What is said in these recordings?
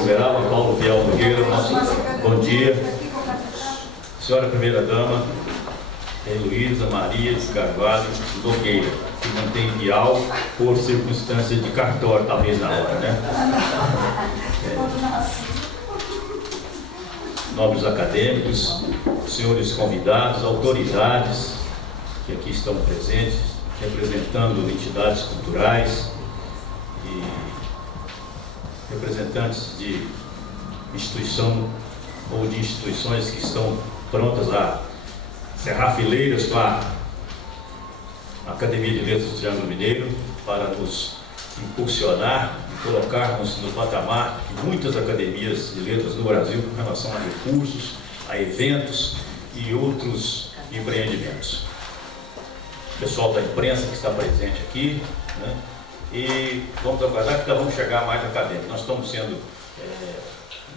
de Uberaba, Paulo Biel Nogueira, nosso bom dia. Senhora Primeira-Dama, Heloísa Maria de Carvalho Nogueira, que mantém Bial por circunstâncias de cartório, talvez na hora, né? Nobres acadêmicos, senhores convidados, autoridades que aqui estão presentes, representando entidades culturais e representantes de instituição ou de instituições que estão prontas a cerrar fileiras com a Academia de Letras do Triângulo Mineiro para nos impulsionar e colocarmos no patamar de muitas academias de letras no Brasil com relação a recursos, a eventos e outros empreendimentos. O pessoal da imprensa que está presente aqui, né? E vamos aguardar que nós vamos chegar mais acadêmicos. Nós estamos sendo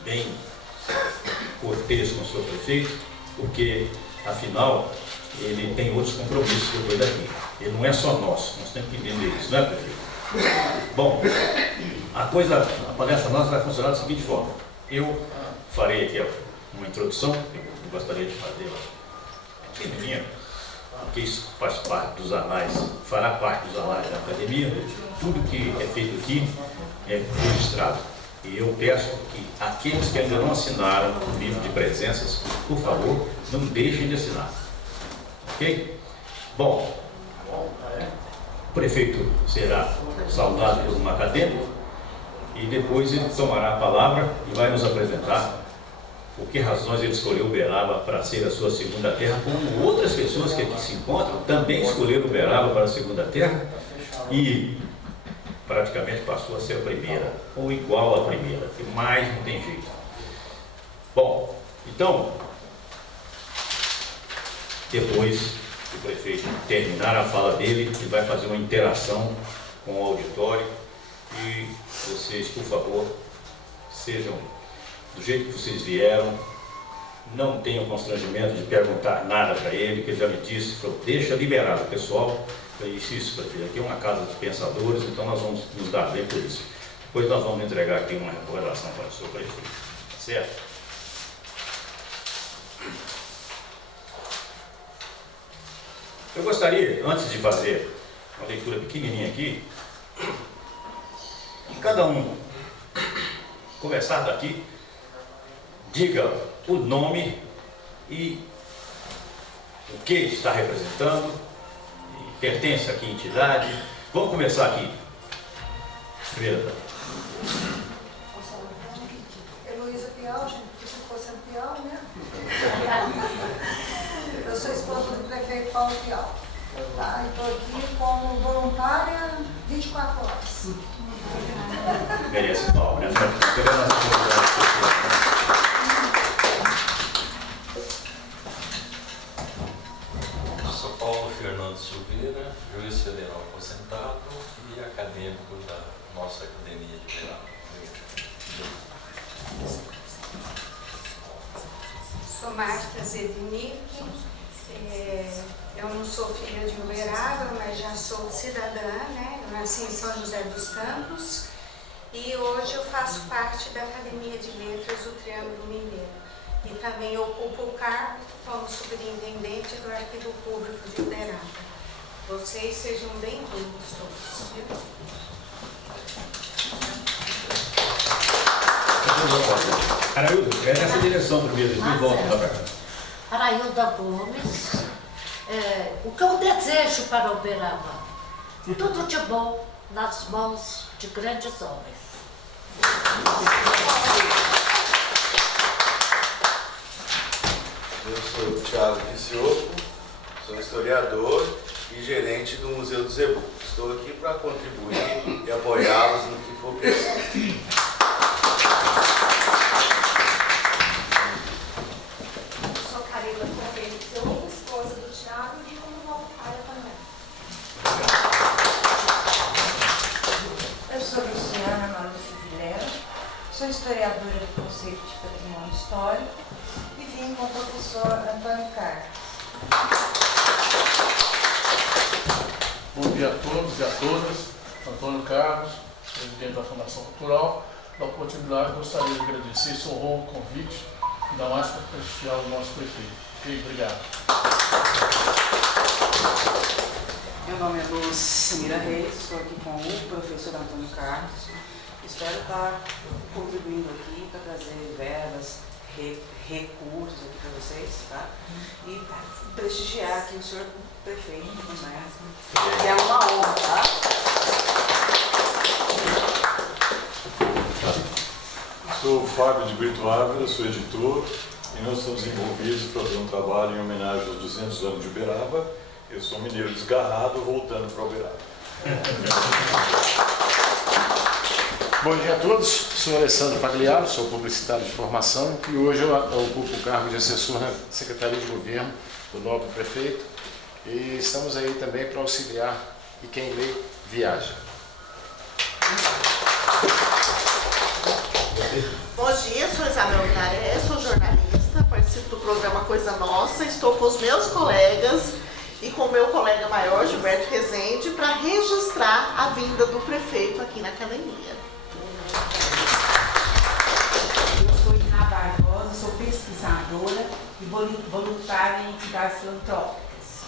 bem cortês com o senhor prefeito, porque afinal ele tem outros compromissos depois daqui. Ele não é só nosso, nós temos que entender isso, não é, prefeito? Bom, a palestra nossa vai funcionar da seguinte forma. Eu farei aqui uma introdução, que eu gostaria de fazer pequenininha, porque isso faz parte dos anais, fará parte dos anais da academia. Tudo que é feito aqui é registrado. E eu peço que aqueles que ainda não assinaram o livro de presenças, por favor, não deixem de assinar. Ok? Bom, o prefeito será saudado por um acadêmico e depois ele tomará a palavra e vai nos apresentar por que razões ele escolheu Uberaba para ser a sua segunda terra, como outras pessoas que aqui se encontram também escolheram Uberaba para a segunda terra e praticamente passou a ser a primeira, ou igual à primeira, que mais não tem jeito. Bom, então, depois que o prefeito terminar a fala dele, ele vai fazer uma interação com o auditório e vocês, por favor, sejam do jeito que vocês vieram, não tenham constrangimento de perguntar nada para ele, que ele já me disse, falou, deixa liberado o pessoal. Isso, aqui é uma casa de pensadores, então nós vamos nos dar bem por isso. Depois nós vamos entregar aqui uma relação para o senhor prefeito, certo? Eu gostaria, antes de fazer uma leitura pequenininha aqui, que cada um conversar daqui, diga o nome e o que está representando, e pertence a que entidade. Vamos começar aqui. Primeiro. Heloísa Pial, gente, porque se fosse a Pial, né? Eu sou esposa do prefeito Paulo Pial. Tá? Estou aqui como voluntária 24 horas. Merece Paulo, né? Sou Paulo Fernando Silveira, juiz federal aposentado e acadêmico da nossa Academia de Uberaba. Sou Marta Zednik, eu não sou filha de Uberaba, mas já sou cidadã, né? Eu nasci em São José dos Campos e hoje eu faço parte da Academia de Letras do Triângulo Mineiro. E também ocupo o cargo como superintendente do Arquivo Público de Uberaba. Vocês sejam bem-vindos todos. Araildo, é nessa direção primeiro, de volta, Roberto. Arailda Gomes, o que eu desejo para Uberaba? Tudo de bom nas mãos de grandes homens. Eu sou o Thiago Vicioco, sou historiador e gerente do Museu do Zebu. Estou aqui para contribuir e apoiá-los no que for preciso. Sou Carila Correia, sou esposa do Thiago e como voluntária também. Eu sou Luciana Malucci Vilela, sou historiadora do Conceito de Patrimônio Histórico e vim com o professor Antônio Carlos. Bom dia a todos e a todas. Antônio Carlos, presidente da Fundação Cultural. da oportunidade, gostaria de agradecer. Isso honrou o convite, ainda mais para prestigiar o nosso prefeito. Ok, obrigado. Meu nome é Lucimira Reis, estou aqui com o professor Antônio Carlos. Espero estar contribuindo aqui para trazer verbas, recursos aqui para vocês, tá? E prestigiar aqui o senhor prefeito também, que é uma honra, tá? Sou o Fábio de Brito Ávila, sou editor e nós estamos envolvidos para fazer um trabalho em homenagem aos 200 anos de Uberaba. Eu sou mineiro desgarrado, voltando para Uberaba. Bom dia a todos, sou Alessandro Pagliaro, sou publicitário de formação e hoje eu ocupo o cargo de assessor na Secretaria de Governo do nobre prefeito e estamos aí também para auxiliar e quem lê viaja. Bom dia, sou Isabel Guinaré, sou jornalista, participo do programa Coisa Nossa, estou com os meus colegas e com o meu colega maior, Gilberto Rezende, para registrar a vinda do prefeito aqui na academia. Eu sou Iná Barbosa, sou pesquisadora e voluntária em entidades filantrópicas.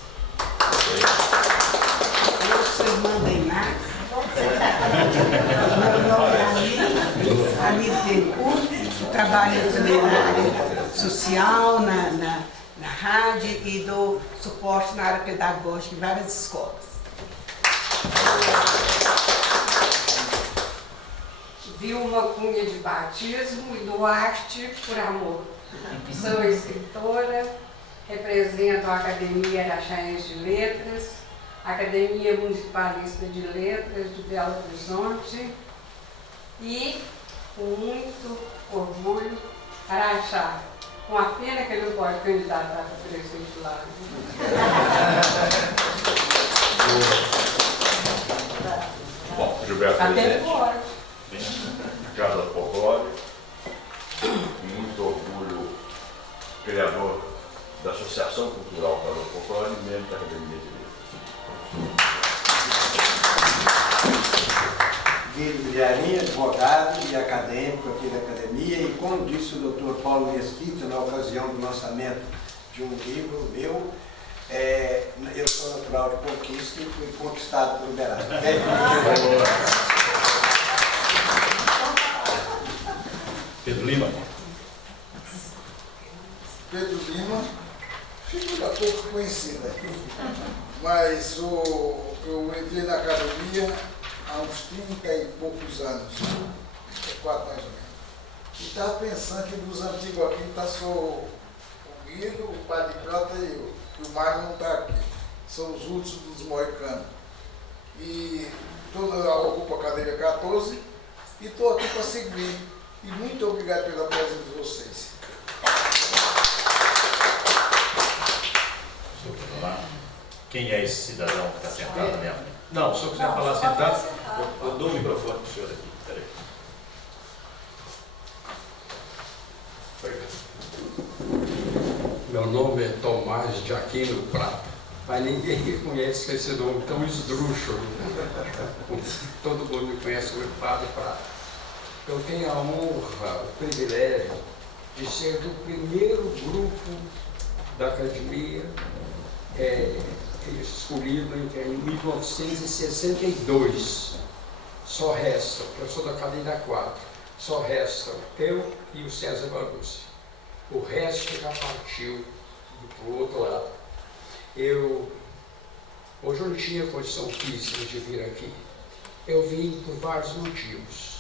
Eu sou irmã da Iná. Meu nome é Ani Tencourt, eu trabalho também na área social, na rádio e dou suporte na área pedagógica em várias escolas. Vilma Cunha de Batismo e Duarte por Amor. Sou escritora, represento a Academia Araxaense de Letras, Academia Municipalista de Letras de Belo Horizonte e, com muito orgulho, Araxá, com a pena que ele não pode candidatar para prefeito lá. Bom, Gilberto Rezende, Casa Folclore, com muito orgulho, criador da Associação Cultural para o Folclore e membro da Academia de Letras. Guilherme Vilharinha, advogado e acadêmico aqui da academia, e como disse o Dr. Paulo Mesquita na ocasião do lançamento de um livro meu, eu sou natural de Conquista e fui conquistado por Uberaba. Pedro Lima. Pedro Lima, figura pouco conhecida, mas eu entrei na academia há uns 30 e poucos anos, 34 mais ou menos. E estava pensando que dos antigos aqui está só o Guido, o Padre Prata e eu. E o Mário não está aqui. São os últimos dos moicanos. E eu ocupo a cadeira 14 e estou aqui para seguir. E muito obrigado pela presença de vocês. Quem é esse cidadão que está sentado na minha frente? Não, se eu quiser falar sentado, eu dou o microfone para o senhor aqui. Peraí. Meu nome é Tomás de Aquino Prata, mas ninguém me conhece com esse nome tão esdrúxulo. Todo mundo me conhece como Padre Prata. Eu tenho a honra, o privilégio de ser do primeiro grupo da academia escolhido em 1962. Só restam, eu sou da cadeira 4, só restam eu e o César Barroso. O resto já partiu para o outro lado. Hoje eu não tinha condição física de vir aqui. Eu vim por vários motivos.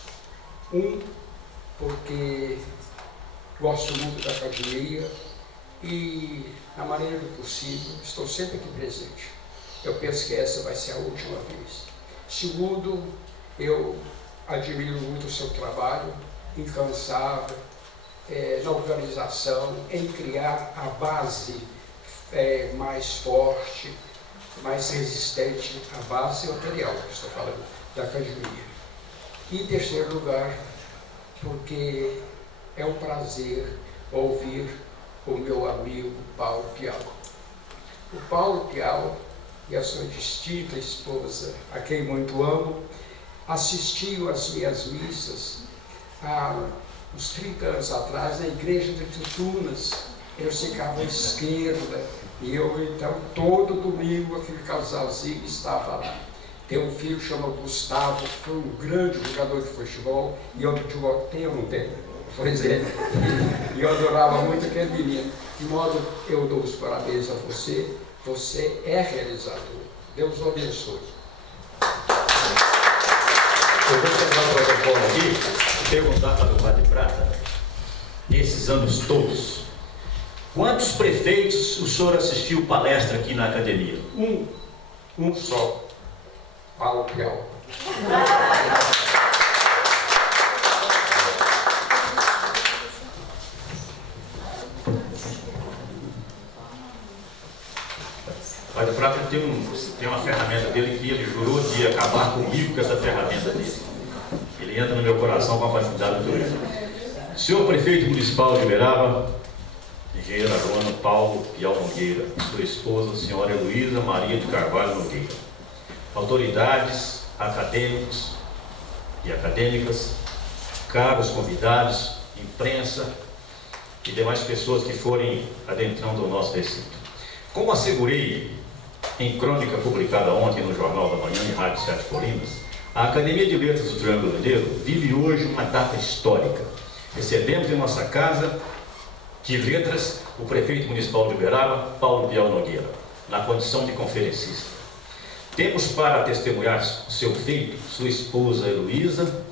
Um, porque gosto muito da academia e, na maneira do possível, estou sempre aqui presente. Eu penso que essa vai ser a última vez. Segundo, eu admiro muito o seu trabalho, incansável, na organização, em criar a base mais forte, mais resistente, a base material, que estou falando, da academia. E em terceiro lugar, porque é um prazer ouvir o meu amigo Paulo Piau. O Paulo Piau e a sua distinta esposa, a quem muito amo, assistiu às minhas missas há uns 30 anos atrás, na igreja de Tutunas, eu ficava à esquerda, e eu então, todo domingo, aquele casalzinho estava lá. Tem um filho chamado Gustavo, que foi um grande jogador de futebol, e eu tenho um dele. Pois é, e eu adorava muito aquele menino. De modo, eu dou os parabéns a você, você é realizador. Deus o abençoe. Eu vou pegar o protocolo aqui e perguntar para o Padre Prata, nesses anos todos, quantos prefeitos o senhor assistiu palestra aqui na academia? Um só. Paulo Piau. O Padre Prata tem uma ferramenta dele que ele jurou de acabar comigo com essa ferramenta dele. Ele entra no meu coração com uma facilidade muito grande. Senhor Prefeito Municipal de Uberaba, engenheiro agrônomo Paulo Piau Nogueira, sua esposa, senhora Heloísa Maria de Carvalho Nogueira, autoridades, acadêmicos e acadêmicas, caros convidados, imprensa e demais pessoas que forem adentrando o nosso recinto. Como assegurei em crônica publicada ontem no Jornal da Manhã e Rádio Sete Colinas, a Academia de Letras do Triângulo Mineiro vive hoje uma data histórica. Recebemos em nossa casa de letras o prefeito municipal de Uberaba, Paulo Piau Nogueira, na condição de conferencista. Temos para testemunhar seu feito sua esposa Heloísa,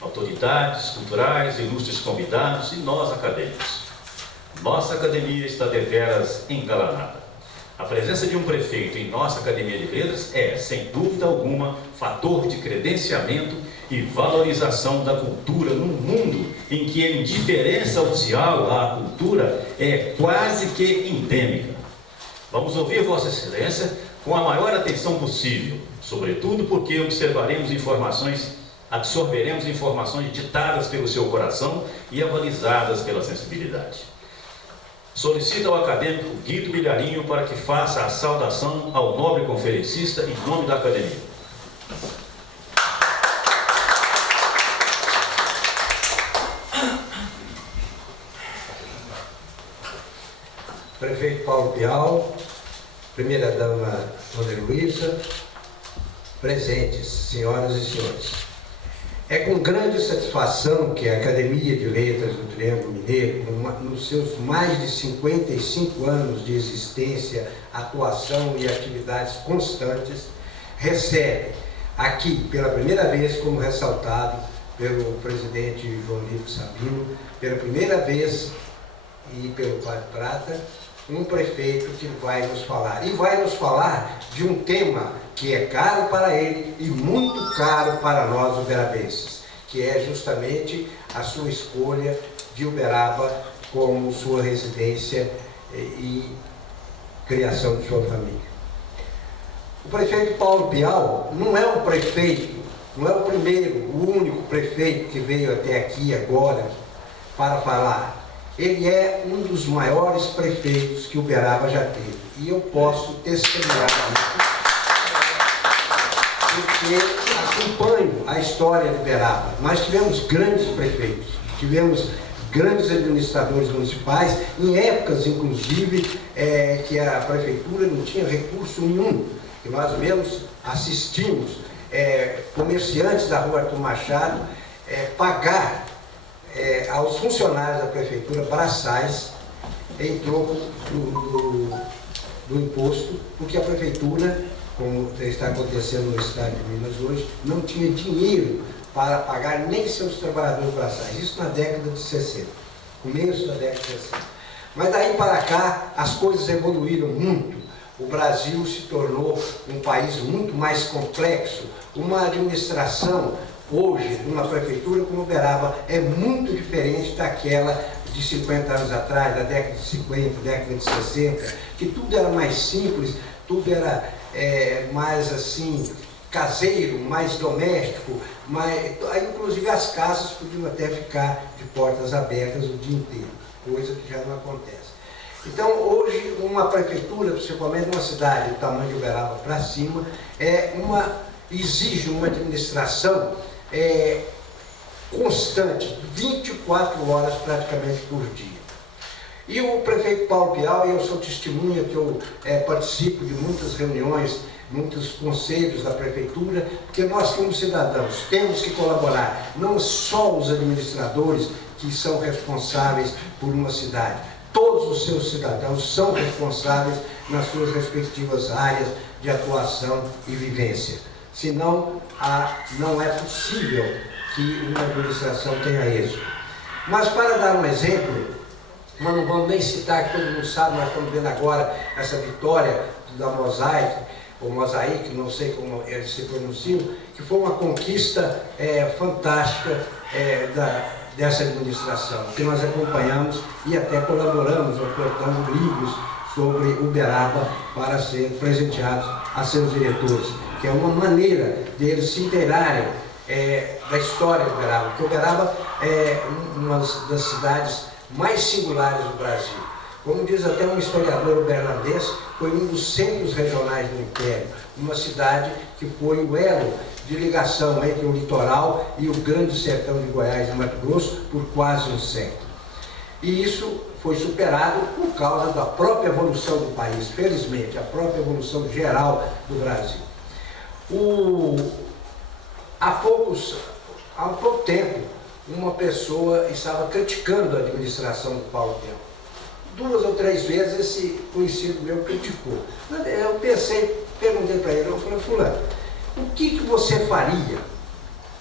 autoridades culturais, ilustres convidados e nós acadêmicos. Nossa academia está deveras engalanada. A presença de um prefeito em nossa Academia de Letras é, sem dúvida alguma, fator de credenciamento e valorização da cultura num mundo em que a indiferença oficial à cultura é quase que endêmica. Vamos ouvir Vossa Excelência com a maior atenção possível, sobretudo porque absorveremos informações ditadas pelo seu coração e avalizadas pela sensibilidade. Solicito ao acadêmico Guido Milharinho para que faça a saudação ao nobre conferencista em nome da academia. Prefeito Paulo Piau, primeira-dama Dona Heloísa, presentes, senhoras e senhores. É com grande satisfação que a Academia de Letras do Triângulo Mineiro, nos seus mais de 55 anos de existência, atuação e atividades constantes, recebe aqui, pela primeira vez, como ressaltado pelo presidente João Livre Sabino, pela primeira vez e pelo Padre Prata, um prefeito que vai nos falar. E vai nos falar de um tema que é caro para ele e muito caro para nós uberabenses, que é justamente a sua escolha de Uberaba como sua residência e criação de sua família. O prefeito Paulo Piau não é um prefeito, não é o primeiro, o único prefeito que veio até aqui agora para falar. Ele é um dos maiores prefeitos que Uberaba já teve. E eu posso testemunhar isso, porque acompanho a história de Uberaba. Nós tivemos grandes prefeitos, tivemos grandes administradores municipais, em épocas, inclusive, que a prefeitura não tinha recurso nenhum. E nós mesmos assistimos comerciantes da rua Arthur Machado pagar aos funcionários da prefeitura braçais em troco do imposto, porque a prefeitura, como está acontecendo no estado de Minas hoje, não tinha dinheiro para pagar nem seus trabalhadores braçais. Isso na década de 60, começo da década de 60. Mas daí para cá as coisas evoluíram muito. O Brasil se tornou um país muito mais complexo, uma administração hoje, numa prefeitura como Uberaba, é muito diferente daquela de 50 anos atrás, da década de 50, década de 60, que tudo era mais simples, tudo era mais assim, caseiro, mais doméstico, inclusive as casas podiam até ficar de portas abertas o dia inteiro, coisa que já não acontece. Então, hoje, uma prefeitura, principalmente numa cidade do tamanho de Uberaba para cima, exige uma administração constante, 24 horas praticamente por dia. E o prefeito Paulo Piau, e eu sou testemunha que eu participo de muitas reuniões, muitos conselhos da prefeitura, porque nós como cidadãos temos que colaborar, não só os administradores que são responsáveis por uma cidade, todos os seus cidadãos são responsáveis nas suas respectivas áreas de atuação e vivência. Senão, não é possível que uma administração tenha êxito. Mas para dar um exemplo, nós não vamos nem citar, que todo mundo sabe, nós estamos vendo agora essa vitória da Mosaic, ou Mosaic, não sei como eles se pronunciam, que foi uma conquista fantástica dessa administração, que nós acompanhamos e até colaboramos, ofertando livros sobre Uberaba para serem presenteados a seus diretores, que é uma maneira de eles se inteirarem da história de Uberaba, porque Uberaba é uma das cidades mais singulares do Brasil. Como diz até um historiador uberlandês, foi um dos centros regionais do Império, uma cidade que foi o elo de ligação entre o litoral e o grande sertão de Goiás e Mato Grosso por quase um século. E isso foi superado por causa da própria evolução do país, felizmente, a própria evolução geral do Brasil. Há pouco tempo, uma pessoa estava criticando a administração do Paulo Piau. 2 ou 3 vezes esse conhecido meu criticou. Eu perguntei para ele, eu falei, fulano, o que você faria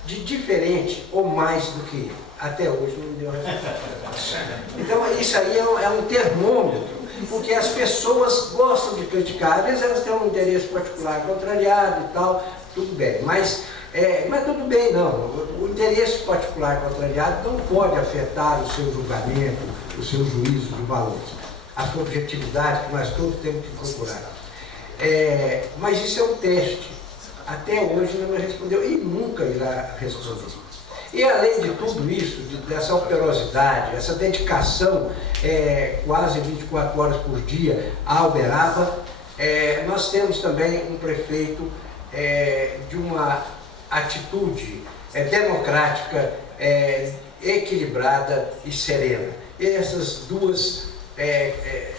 de diferente ou mais do que ele? Até hoje não me deu resposta. Então isso aí é um termômetro, porque as pessoas gostam de criticar, às vezes elas têm um interesse particular contrariado e tal, tudo bem, mas não é tudo bem não. O interesse particular contrariado não pode afetar o seu julgamento, o seu juízo de valores, a sua objetividade que nós todos temos que procurar. Mas isso é um teste. Até hoje não me respondeu e nunca irá responder. E além de tudo isso, dessa operosidade, essa dedicação quase 24 horas por dia a Uberaba, nós temos também um prefeito de uma atitude democrática, equilibrada e serena. E essas duas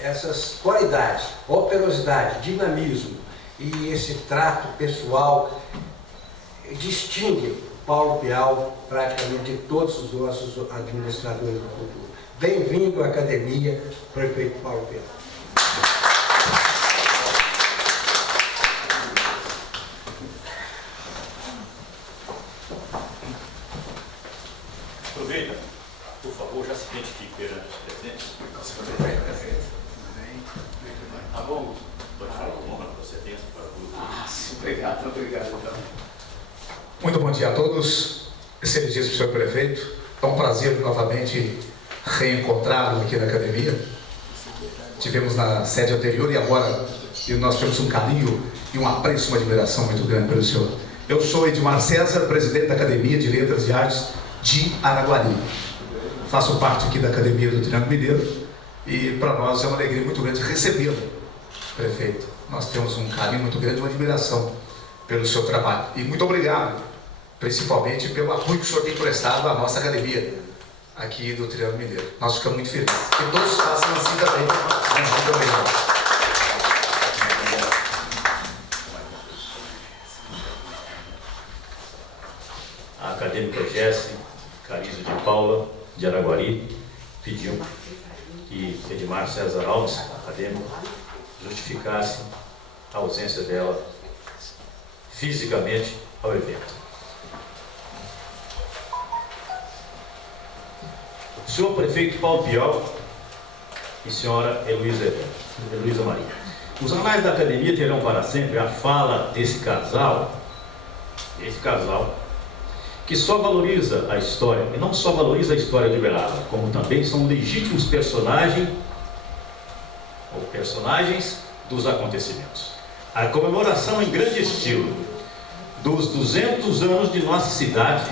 essas qualidades, operosidade, dinamismo e esse trato pessoal distingue Paulo Piau praticamente de todos os nossos administradores do futuro. Bem-vindo à academia, prefeito Paulo Piau. Aproveita, por favor, já se identifique perante os presentes. Tá bom? Pode falar com honra, procedência para tudo. Obrigado então. Muito bom dia a todos, excelentíssimo senhor prefeito. É um prazer novamente reencontrá-lo aqui na academia. Tivemos na sede anterior e agora nós temos um carinho e um apreço, uma admiração muito grande pelo senhor. Eu sou Edmar César, presidente da Academia de Letras e Artes de Araguari. Faço parte aqui da Academia do Triângulo Mineiro e para nós é uma alegria muito grande recebê-lo, prefeito. Nós temos um carinho muito grande, uma admiração pelo seu trabalho. E muito obrigado, principalmente pelo apoio que o senhor tem prestado à nossa academia aqui do Triângulo Mineiro. Nós ficamos muito felizes. Que todos façam assim também. Muito obrigado. A acadêmica Jéssica Carizo de Paula, de Araguari, pediu que Edmar César Alves, acadêmico, justificasse a ausência dela fisicamente ao evento. Senhor prefeito Paulo Piau e senhora Heloísa Maria. Os anais da academia terão para sempre a fala desse casal, que só valoriza a história, e não só valoriza a história de Uberaba, como também são legítimos personagens dos acontecimentos. A comemoração em grande estilo dos 200 anos de nossa cidade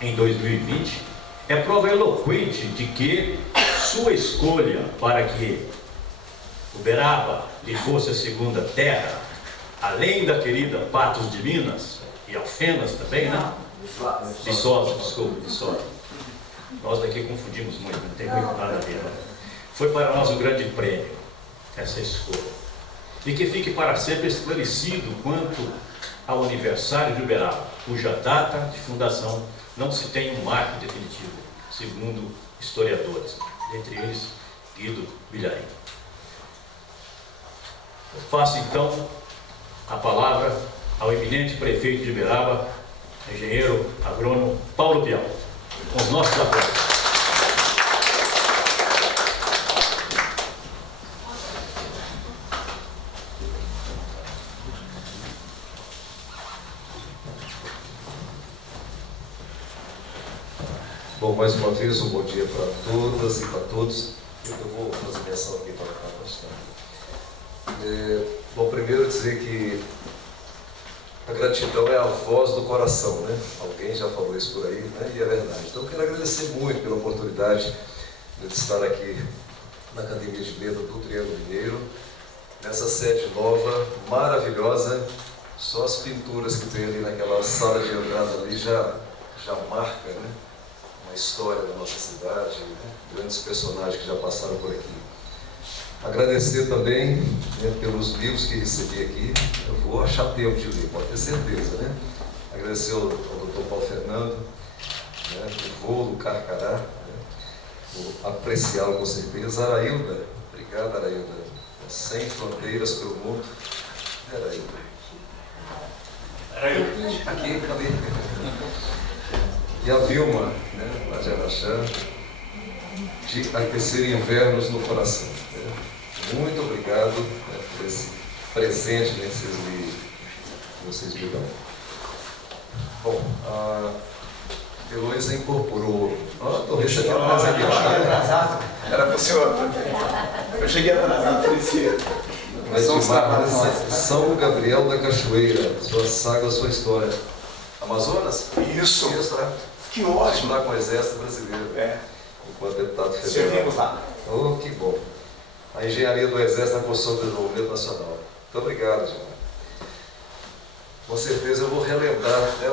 em 2020 é prova eloquente de que sua escolha para que Uberaba lhe fosse a segunda terra, além da querida Patos de Minas e Alfenas também, né? Viçosa, desculpa, Viçosa. Nós daqui confundimos muito, não tem muito nada a ver. Não. Foi para nós um grande prêmio, essa escolha. E que fique para sempre esclarecido quanto ao aniversário de Uberaba, cuja data de fundação não se tem um marco definitivo, segundo historiadores, entre eles Guido Bilharim. Eu passo então a palavra ao eminente prefeito de Uberaba, engenheiro agrônomo Paulo Pial, com os nossos aplausos. Bom, mais uma vez, um bom dia para todas e para todos. Eu vou fazer menção aqui para cá bastante. Bom, primeiro dizer que a gratidão é a voz do coração, né? Alguém já falou isso por aí, né? E é verdade. Então, eu quero agradecer muito pela oportunidade de estar aqui na Academia de Letras do Triângulo Mineiro, nessa sede nova, maravilhosa. Só as pinturas que tem ali naquela sala de entrada ali já marca, né? Uma história da nossa cidade, né? Grandes personagens que já passaram por aqui. Agradecer também, né, pelos livros que recebi aqui. Eu vou achar tempo de ler, pode ter certeza, né? Agradecer ao Dr. Paulo Fernando, né, o voo do Carcará, né? Vou apreciá-lo com certeza. Arailda, obrigado, Arailda. Sem fronteiras pelo mundo. Arailda. Aqui, cadê? E a Vilma, né, lá de Araxá, de aquecer invernos no coração. Né? Muito obrigado, né, por esse presente, né, que vocês me dão. Bom, a Heloísa incorporou. Estou recebendo mais aqui. Era para o senhor. Eu cheguei atrasado, Felicia. São Gabriel da Cachoeira, sua saga, sua história. Amazonas? Isso, né? Que ótimo. Estudar com o Exército Brasileiro. Enquanto deputado federal. Servimos lá. Oh, que bom. A engenharia do Exército na construção do desenvolvimento nacional. Muito obrigado, Gilmar. Com certeza eu vou relembrar, né,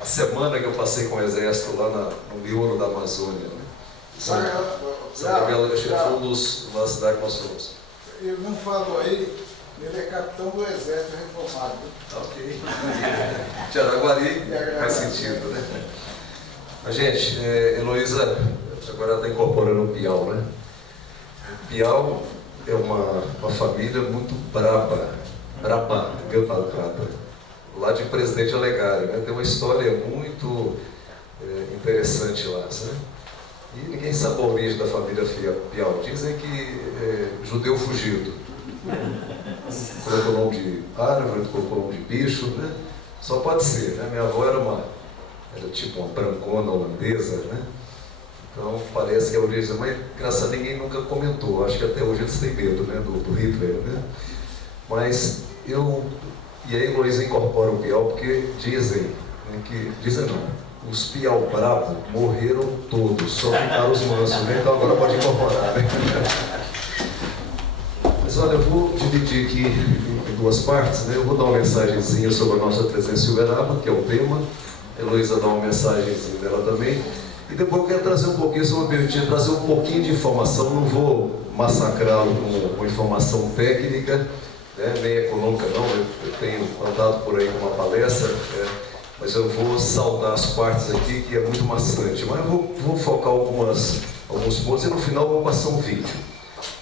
a semana que eu passei com o Exército lá no miolo da Amazônia. Né? São Gabriel da Cachoeira foi uma cidade que nós fomos. Eu não falo aí, ele é capitão do Exército reformado. Ok. Tiaraguari faz sentido, né? Mas, gente, Heloísa agora está incorporando o Piau, né? O Piau é uma família muito braba, viu, Prata? Lá de Presidente Olegário, né? Tem uma história muito interessante lá, sabe? E ninguém sabe a origem da família Piau. Dizem que judeu fugido. Colocou o nome de árvore, colocou o nome de bicho, né? Só pode ser, né? Minha avó era tipo uma brancona holandesa, né? Então parece que é a origem, mas graças a Deus ninguém nunca comentou. Acho que até hoje eles têm medo, né? do Hitler, né? Mas e aí Heloísa incorpora o Piau porque dizem, né, dizem não, os Piau bravos morreram todos, só ficaram os mansos, né? Então agora pode incorporar, né? Mas olha, eu vou dividir aqui em duas partes, né? Eu vou dar uma mensagenzinha sobre a nossa presença em Uberaba, que é o tema. A Heloísa dá uma mensagenzinha dela também. E depois eu quero trazer um pouquinho, se eu me permitir, trazer um pouquinho de informação. Não vou massacrá-lo com informação técnica, né? Nem econômica não. Eu tenho andado por aí com uma palestra, mas eu vou saudar as partes aqui, que é muito maçante. Mas eu vou focar alguns pontos e no final eu vou passar um vídeo.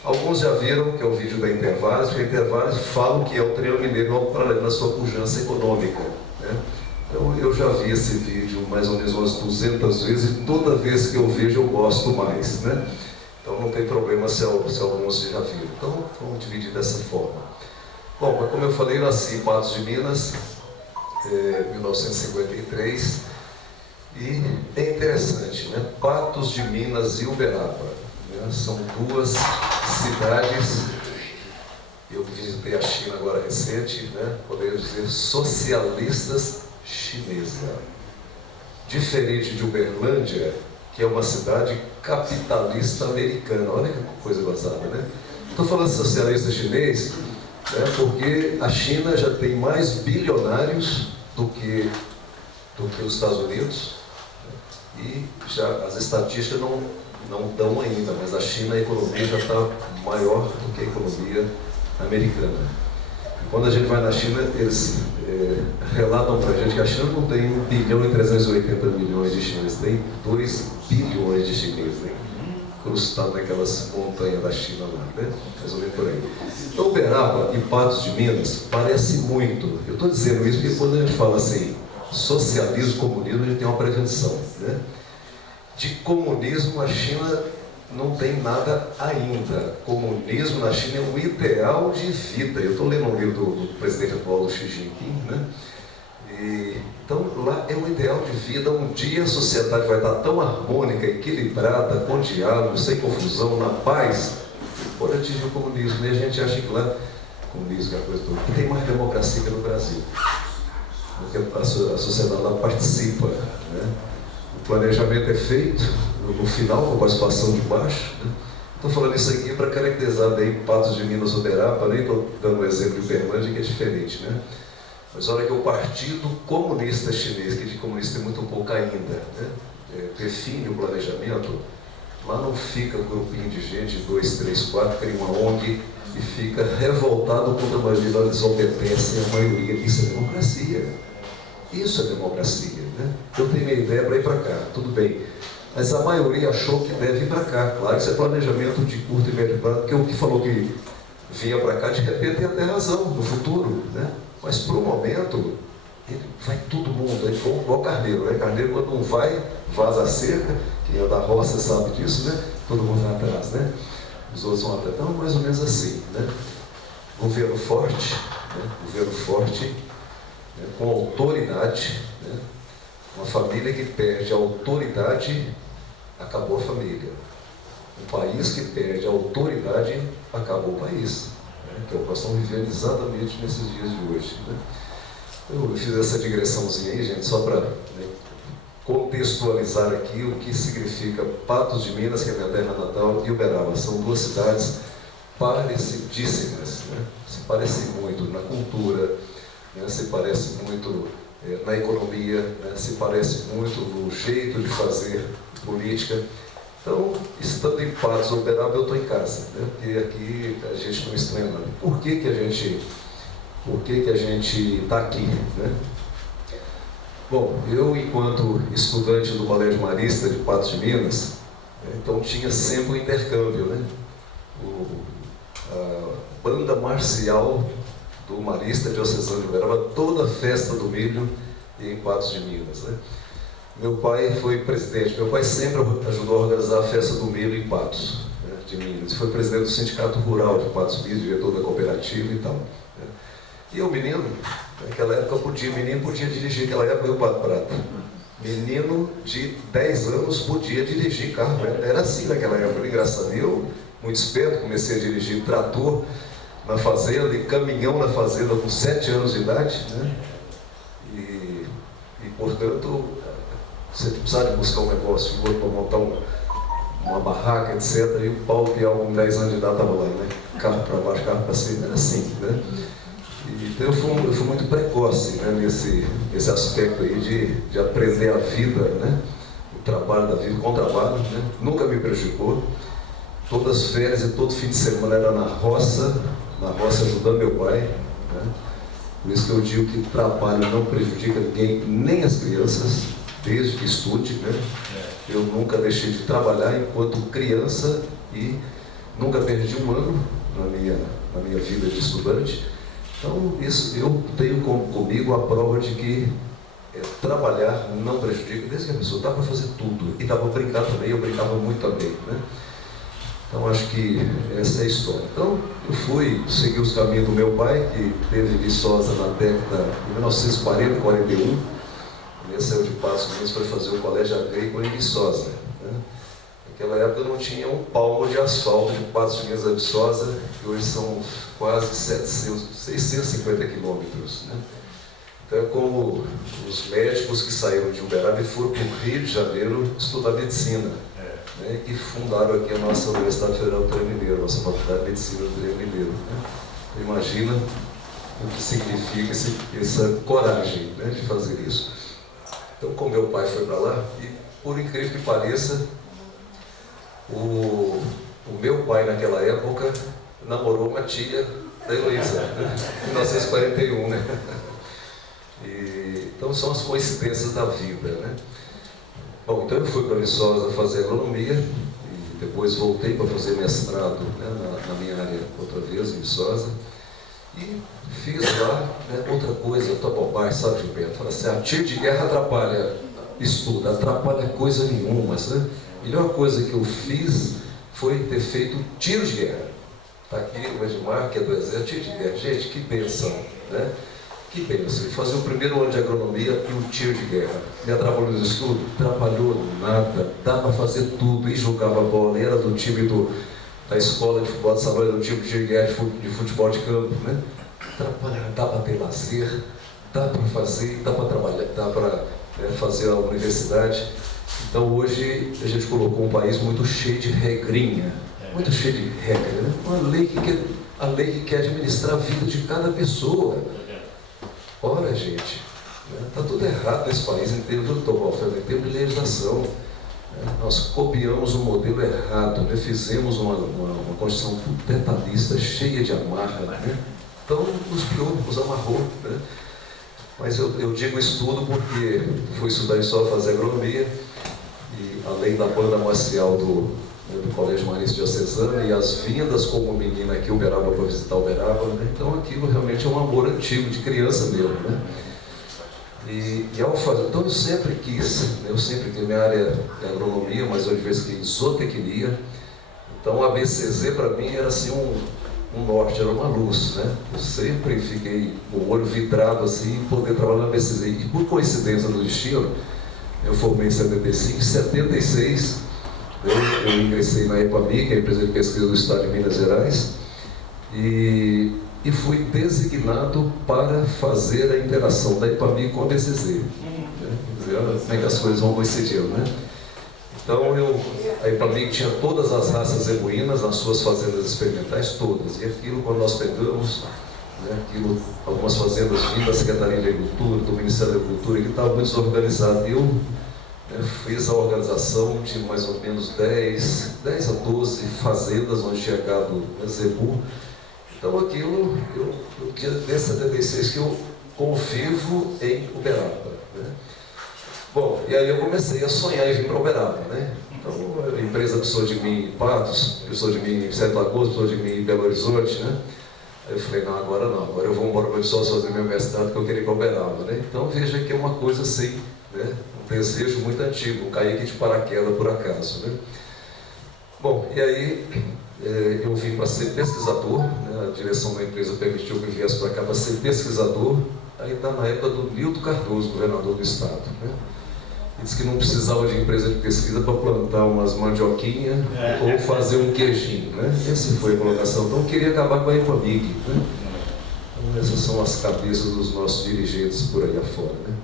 Alguns já viram que é o vídeo da Intervares, porque a Intervares fala que é o Triângulo Mineiro Alto Paralelo na sua pujança econômica, né? Então eu já vi esse vídeo mais ou menos umas 200 vezes e toda vez que eu vejo eu gosto mais, né? Então não tem problema se alguns já viram. Então vamos dividir dessa forma. Bom, mas como eu falei, nasci em Patos de Minas, em 1953, e é interessante, né? Patos de Minas e Uberaba, né? São duas cidades. Eu visitei a China agora recente, né? Poderia dizer socialistas chinesa. Diferente de Uberlândia, que é uma cidade capitalista americana. Olha que coisa gozada, né? Estou falando socialista chinês, né, porque a China já tem mais bilionários do que do que os Estados Unidos, e já as estatísticas não dão ainda, mas a China, a economia já está maior do que a economia americana. E quando a gente vai na China, eles relatam para a gente que a China não tem 1 bilhão e 380 milhões de chineses, tem 2 bilhões de chineses, né? Cruzado naquelas montanhas da China lá, né? Mais ou menos por aí. Então, Uberaba e Patos de Minas parece muito. Eu estou dizendo isso porque quando a gente fala assim, socialismo, comunismo, a gente tem uma prevenção, né? De comunismo, a China não tem nada ainda. Comunismo na China é um ideal de vida. Eu estou lendo um livro do presidente atual, do Xi Jinping, né? Então, lá é um ideal de vida. Um dia a sociedade vai estar tão harmônica, equilibrada, com diálogo, sem confusão, na paz, pode atingir o comunismo. E a gente acha que lá, comunismo é a coisa toda, tem mais democracia que no Brasil. Porque a sociedade lá participa, né? O planejamento é feito no final, com a participação de baixo, né? Estou falando isso aqui para caracterizar bem Patos de Minas, Uberaba, nem estou dando um exemplo de Uberlândia, que é diferente, né? Mas olha que o Partido Comunista Chinês, que de comunista tem muito pouco ainda, né? Define o planejamento, lá não fica um grupinho de gente, 2, 3, 4, cria uma ONG e fica revoltado contra a maioria da desobediência, a maioria. Isso é democracia. Isso é democracia, né? Eu tenho minha ideia para ir para cá, tudo bem. Mas a maioria achou que deve ir para cá. Claro que isso é planejamento de curto e médio prazo, porque o que falou que vinha para cá, de repente tem até razão no futuro, né? Mas para o momento, vai todo mundo, igual carneiro, né? Carneiro, quando não vai, vaza a cerca, quem é da roça sabe disso, né? Todo mundo vai atrás, né? Os outros vão atrás. Então, mais ou menos assim, né? Governo forte, né? Governo forte, né? Com autoridade, né? Uma família que perde a autoridade, acabou a família. Um país que perde a autoridade, acabou o país. Que é o que nós estamos vivendo exatamente nesses dias de hoje, né? Eu fiz essa digressãozinha aí, gente, só para contextualizar aqui o que significa Patos de Minas, que é a minha terra natal, e Uberaba. São duas cidades parecidíssimas, né? Se parecem muito na cultura, né? Se parecem muito na economia, né? Se parece muito no jeito de fazer política. Então, estando em Patos, Uberaba, eu estou em casa, né? Porque aqui a gente não estranha nada. Por que a gente está aqui, né? Bom, eu, enquanto estudante do Colégio Marista de Patos de Minas, então tinha sempre o intercâmbio, né? A banda marcial do Marista Diocesano de Uberaba, toda a festa do milho em Patos de Minas, né? Meu pai foi presidente, meu pai sempre ajudou a organizar a festa do milho em Patos, né, de Minas. Foi presidente do Sindicato Rural de Patos de Minas, diretor da cooperativa e tal, né? E eu, menino, naquela época menino podia dirigir, naquela época eu Pato Prata. Menino de 10 anos podia dirigir carro, né? Era assim naquela época, engraçado. Eu, muito esperto, comecei a dirigir trator na fazenda e caminhão na fazenda com 7 anos de idade, né? E portanto, você precisava de buscar um negócio e outro para montar uma barraca, etc. E o Paulo Piau, com 10 anos de idade, estava lá, né? Carro para baixo, carro para cima, era assim, né? Então eu fui muito precoce, né? nesse aspecto aí de aprender a vida, né? O trabalho da vida, com o trabalho, né? Nunca me prejudicou. Todas as férias e todo fim de semana era na roça ajudando meu pai, né? Por isso que eu digo que trabalho não prejudica ninguém, nem as crianças, desde que estude, né? Eu nunca deixei de trabalhar enquanto criança e nunca perdi um ano na minha vida de estudante. Então, isso eu tenho comigo a prova de que trabalhar não prejudica, desde que a pessoa dá para fazer tudo. E dá para brincar também, eu brincava muito também, né? Então, acho que essa é a história. Então, eu fui seguir os caminhos do meu pai, que teve em Viçosa na década de 1940, 41. Ele saiu de Patos de Minas para fazer o colégio agrícola em Viçosa, né? Naquela época não tinha um palmo de asfalto de Patos de Minas a Viçosa, que hoje são quase 650 quilômetros, né? Então é como os médicos que saíram de Uberaba e foram para o Rio de Janeiro estudar medicina, né? E fundaram aqui a nossa Universidade Federal do Rio Mineiro, a nossa Faculdade de Medicina do Rio Mineiro, né? Então, imagina o que significa essa coragem, né, de fazer isso. Então, como meu pai foi para lá, e por incrível que pareça, o meu pai naquela época namorou uma tia da Heloísa, né? Em 1941, né? Então são as coincidências da vida, né? Bom, então eu fui para Viçosa fazer agronomia e depois voltei para fazer mestrado, né, na minha área outra vez, em Viçosa, e fiz lá, né, outra coisa, outra bobagem, sabe, Gilberto? Fala assim, tiro de guerra atrapalha estudo, atrapalha coisa nenhuma, né? A melhor coisa que eu fiz foi ter feito tiro de guerra. Está aqui o Edmar, que é do Exército, tiro de guerra. Gente, que bênção, né? Que bênção. Fazer o primeiro ano de agronomia e um tiro de guerra. Me atrapalhou no estudo? Atrapalhou nada. Dá para fazer tudo. E jogava bola. Era do time da escola de futebol de salão, era do time de guerra de futebol de campo, né? Atrapalhar, dá para ter lazer, dá para fazer, dá para trabalhar, dá para fazer a universidade. Então hoje a gente colocou um país muito cheio de regrinha, muito cheio de regra, né? A lei que quer administrar a vida de cada pessoa. Ora, gente, está tudo errado nesse país em termos de legislação. Nós copiamos um modelo errado, né? Fizemos uma Constituição detalhista, cheia de amarra, né? Então nos piou, nos amarrou, né? Mas eu digo isso tudo porque fui estudar em só fazer agronomia, e além da banda marcial do Colégio Marista Diocesano e as vindas como menina aqui, Uberaba, para visitar Uberaba, né? Então aquilo realmente é um amor antigo, de criança mesmo, né? E ao fazer, então eu sempre quis, minha área é agronomia, mas eu de vez em quando zootecnia. Então a BCZ para mim era assim um norte, era uma luz, né? Eu sempre fiquei com o olho vidrado assim em poder trabalhar na BCZ. E por coincidência do destino, eu formei em 75, em 76 eu ingressei na EPAMI, que é a empresa de pesquisa do Estado de Minas Gerais, e fui designado para fazer a interação da EPAMI com a BCZ. Né? Olha como é que as coisas vão coincidindo, né? Então a EPAMI tinha todas as raças zebuínas nas suas fazendas experimentais, todas. E aquilo, quando nós pegamos, né, algumas fazendas vindas da Secretaria de Agricultura, do Ministério da Agricultura, que estava muito desorganizado. E eu fiz a organização de mais ou menos 10 a 12 fazendas onde tinha gado zebu. Então aquilo, desde 76 que eu convivo em Uberaba, né? Bom, e aí eu comecei a sonhar em vir para Uberaba, né? Então a empresa precisou de mim em Patos, precisou de mim em Sete Lagoas, precisou de mim em Belo Horizonte, né? Aí eu falei, não, agora eu vou embora para Viçosa fazer meu mestrado, que eu queria ir para Uberaba, né? Então veja que é uma coisa assim, né? Um desejo muito antigo, não caí aqui de paraquedas por acaso, né? Bom, e aí eu vim para ser pesquisador, né? A direção da empresa permitiu que eu viesse para cá para ser pesquisador, ainda na época do Nilton Cardoso, governador do estado, né? Ele disse que não precisava de empresa de pesquisa para plantar umas mandioquinhas ou fazer um queijinho, né? Essa foi a colocação. Então eu queria acabar com a EPAMIG, né? Então essas são as cabeças dos nossos dirigentes por aí afora, né?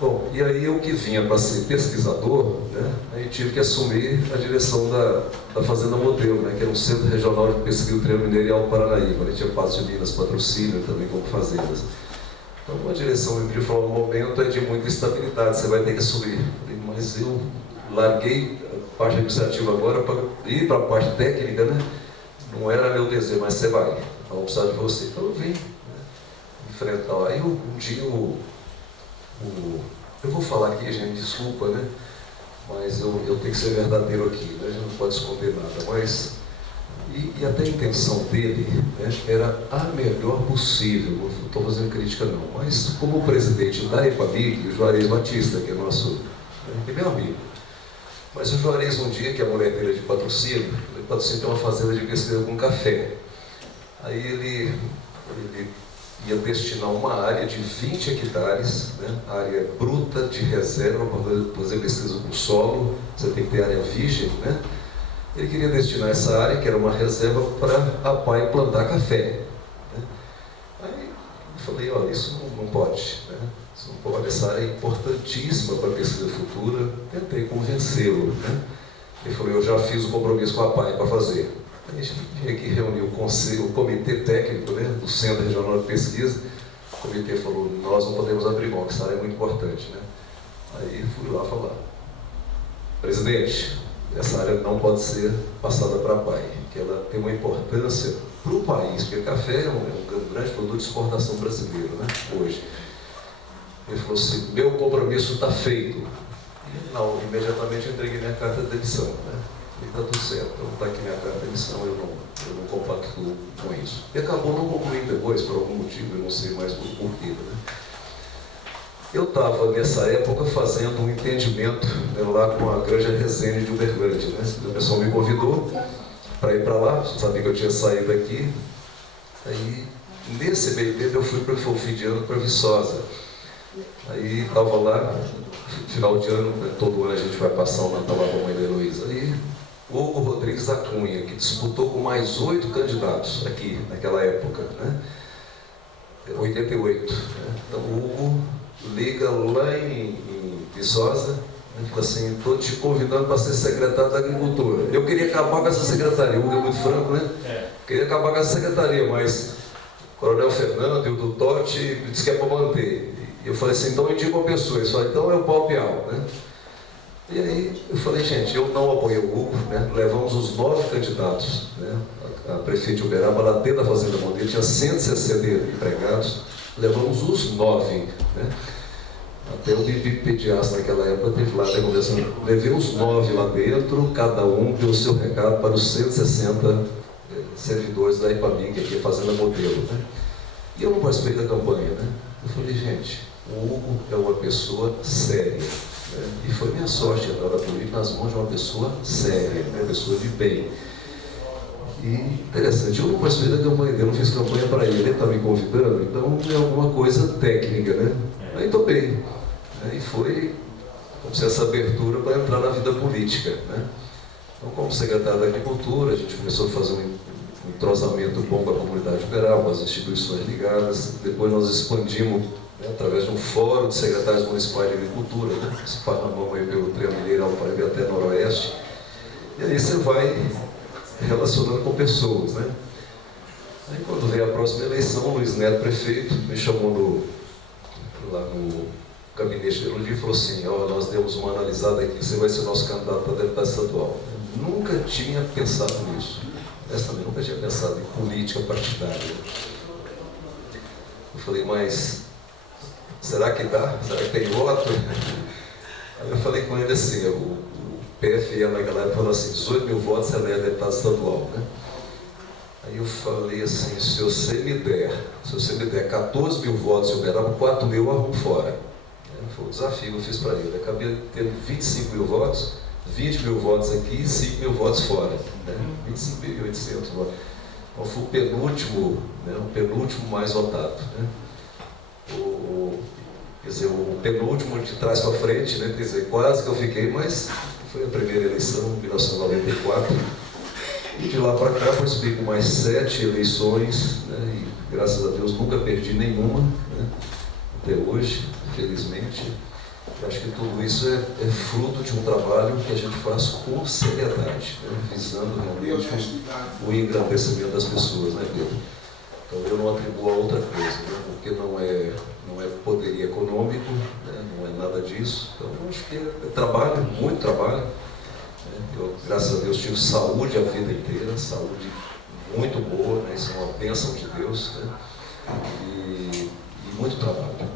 Bom, e aí eu que vinha para ser pesquisador, né, aí tive que assumir a direção da Fazenda Modelo, né, que era um centro regional de pesquisa do Triângulo Mineiro e Alto Paranaíba, né, tinha Patos de Minas, patrocínio também como fazendas. Então a direção me falou, no momento é de muita instabilidade, você vai ter que assumir. Mas eu larguei a parte administrativa agora para ir para a parte técnica, né, não era meu desejo, mas você vai, vamos precisar de você. Então eu vim, né, enfrentar. Aí um dia eu vou falar aqui, gente, desculpa, né? Mas eu tenho que ser verdadeiro aqui, né? A gente não pode esconder nada. Mas, e até a intenção dele, né, era a melhor possível, não estou fazendo crítica não, mas como presidente da EPAMIG, o Juarez Batista, que é nosso, né, que é meu amigo. Mas o Juarez, um dia, que a mulher dele é de Patrocínio, tem uma fazenda de pesquisa com café. Aí ele ia destinar uma área de 20 hectares, né, área bruta de reserva para fazer pesquisa com solo, você tem que ter área virgem, né? Ele queria destinar essa área, que era uma reserva, para a PAI plantar café, né? Aí eu falei, olha, isso não pode, né? Isso não pode, essa área é importantíssima para a pesquisa futura. Tentei convencê-lo, né? Ele falou, eu já fiz o compromisso com a PAI para fazer. A gente tinha que reunir o comitê técnico, né, do Centro Regional de Pesquisa. O comitê falou, nós não podemos abrir mão, que essa área é muito importante, né? Aí fui lá falar: presidente, essa área não pode ser passada para a PAI, que ela tem uma importância para o país, porque café é um grande produto de exportação brasileiro, né, hoje. Ele falou assim: meu compromisso está feito. E não, imediatamente eu entreguei minha carta de demissão, né? E está tudo certo, então está aqui minha carta de demissão, eu não compactuo com isso. E acabou não concluindo depois, por algum motivo, eu não sei mais o porquê, né? Eu estava, nessa época, fazendo um entendimento, né, lá com a Granja Resende de Uberlândia, né? O pessoal me convidou para ir para lá, sabia que eu tinha saído aqui. Aí, nesse meio tempo, eu fui para o fim de ano para Viçosa. Aí estava lá, final de ano, né, todo ano a gente vai passar o Natal lá com a mãe da Heloísa. Aí, o Hugo Rodrigues da Cunha, que disputou com mais 8 candidatos aqui, naquela época, né? 88. Né? Então, o Hugo liga lá em Viçosa, e fala assim: estou te convidando para ser secretário da Agricultura. Eu queria acabar com essa secretaria, o Hugo é muito franco, né? Queria acabar com essa secretaria, mas o Coronel Fernando e o do Totti disse que é para manter. E eu falei assim: então eu indico uma pessoa. Ele falou: então é o Paulo Pial, né? E aí eu falei: gente, eu não apoio o Hugo, né? Levamos os 9 candidatos, né? A prefeita de Uberaba, lá dentro da Fazenda Monteiro, tinha 160 empregados, levamos os 9, né? Até o Bibi Pediastra naquela época teve lá, né, conversando. Levei os 9 lá dentro, cada um deu o seu recado para os 160 servidores da IPAMIG, aqui a Fazenda Modelo, né? E eu não participei da campanha, né? Eu falei: gente, o Hugo é uma pessoa séria, né? E foi minha sorte entrar na política nas mãos de uma pessoa séria, né? Uma pessoa de bem. E interessante, eu não participei da campanha dele, eu não fiz campanha para ele está me convidando, então é alguma coisa técnica, né? Aí topei. E foi como se essa abertura para entrar na vida política, né? Então, como secretário da Agricultura, a gente começou a fazer um entrosamento bom com a comunidade geral, com as instituições ligadas. Depois nós expandimos, né, através de um fórum de secretários municipais de agricultura, né? Esparramamos aí pelo Triângulo Mineiro para ir até Noroeste. E aí você vai relacionando com pessoas, né? Aí quando veio a próxima eleição, o Luiz Neto, prefeito, me chamou lá no gabinete de elogio e falou assim: ó, nós demos uma analisada aqui, você vai ser nosso candidato para deputado estadual. Eu nunca tinha pensado nisso. Essa também nunca tinha pensado em política partidária. Eu falei: mas será que dá? Será que tem voto? Aí eu falei com ele assim: o PFE naquela época falou assim: 18 mil votos, ela é deputado estadual, né? Aí eu falei assim: se você me der 14 mil votos em Uberaba, 4 mil eu arrumo fora. Foi o desafio que eu fiz para ele. Eu acabei tendo 25 mil votos, 20 mil votos aqui e 5 mil votos fora, né? 25.800 votos. Então foi o penúltimo, né? O penúltimo mais votado, né? Quer dizer, o penúltimo de trás para frente, né? Quer dizer, quase que eu fiquei, mas foi a primeira eleição, em 1994. E de lá para cá participei com mais 7 eleições, né? E graças a Deus nunca perdi nenhuma, né? Até hoje, felizmente. Eu acho que tudo isso é fruto de um trabalho que a gente faz com seriedade, né? Visando realmente o engrandecimento das pessoas, né, Pedro? Então eu não atribuo a outra coisa, né? Porque não é poderio econômico, né? Não é nada disso. Então eu acho que é trabalho, muito trabalho. Eu, graças a Deus, tive saúde a vida inteira, saúde muito boa, né? Isso é uma bênção de Deus, né? E muito trabalho, né?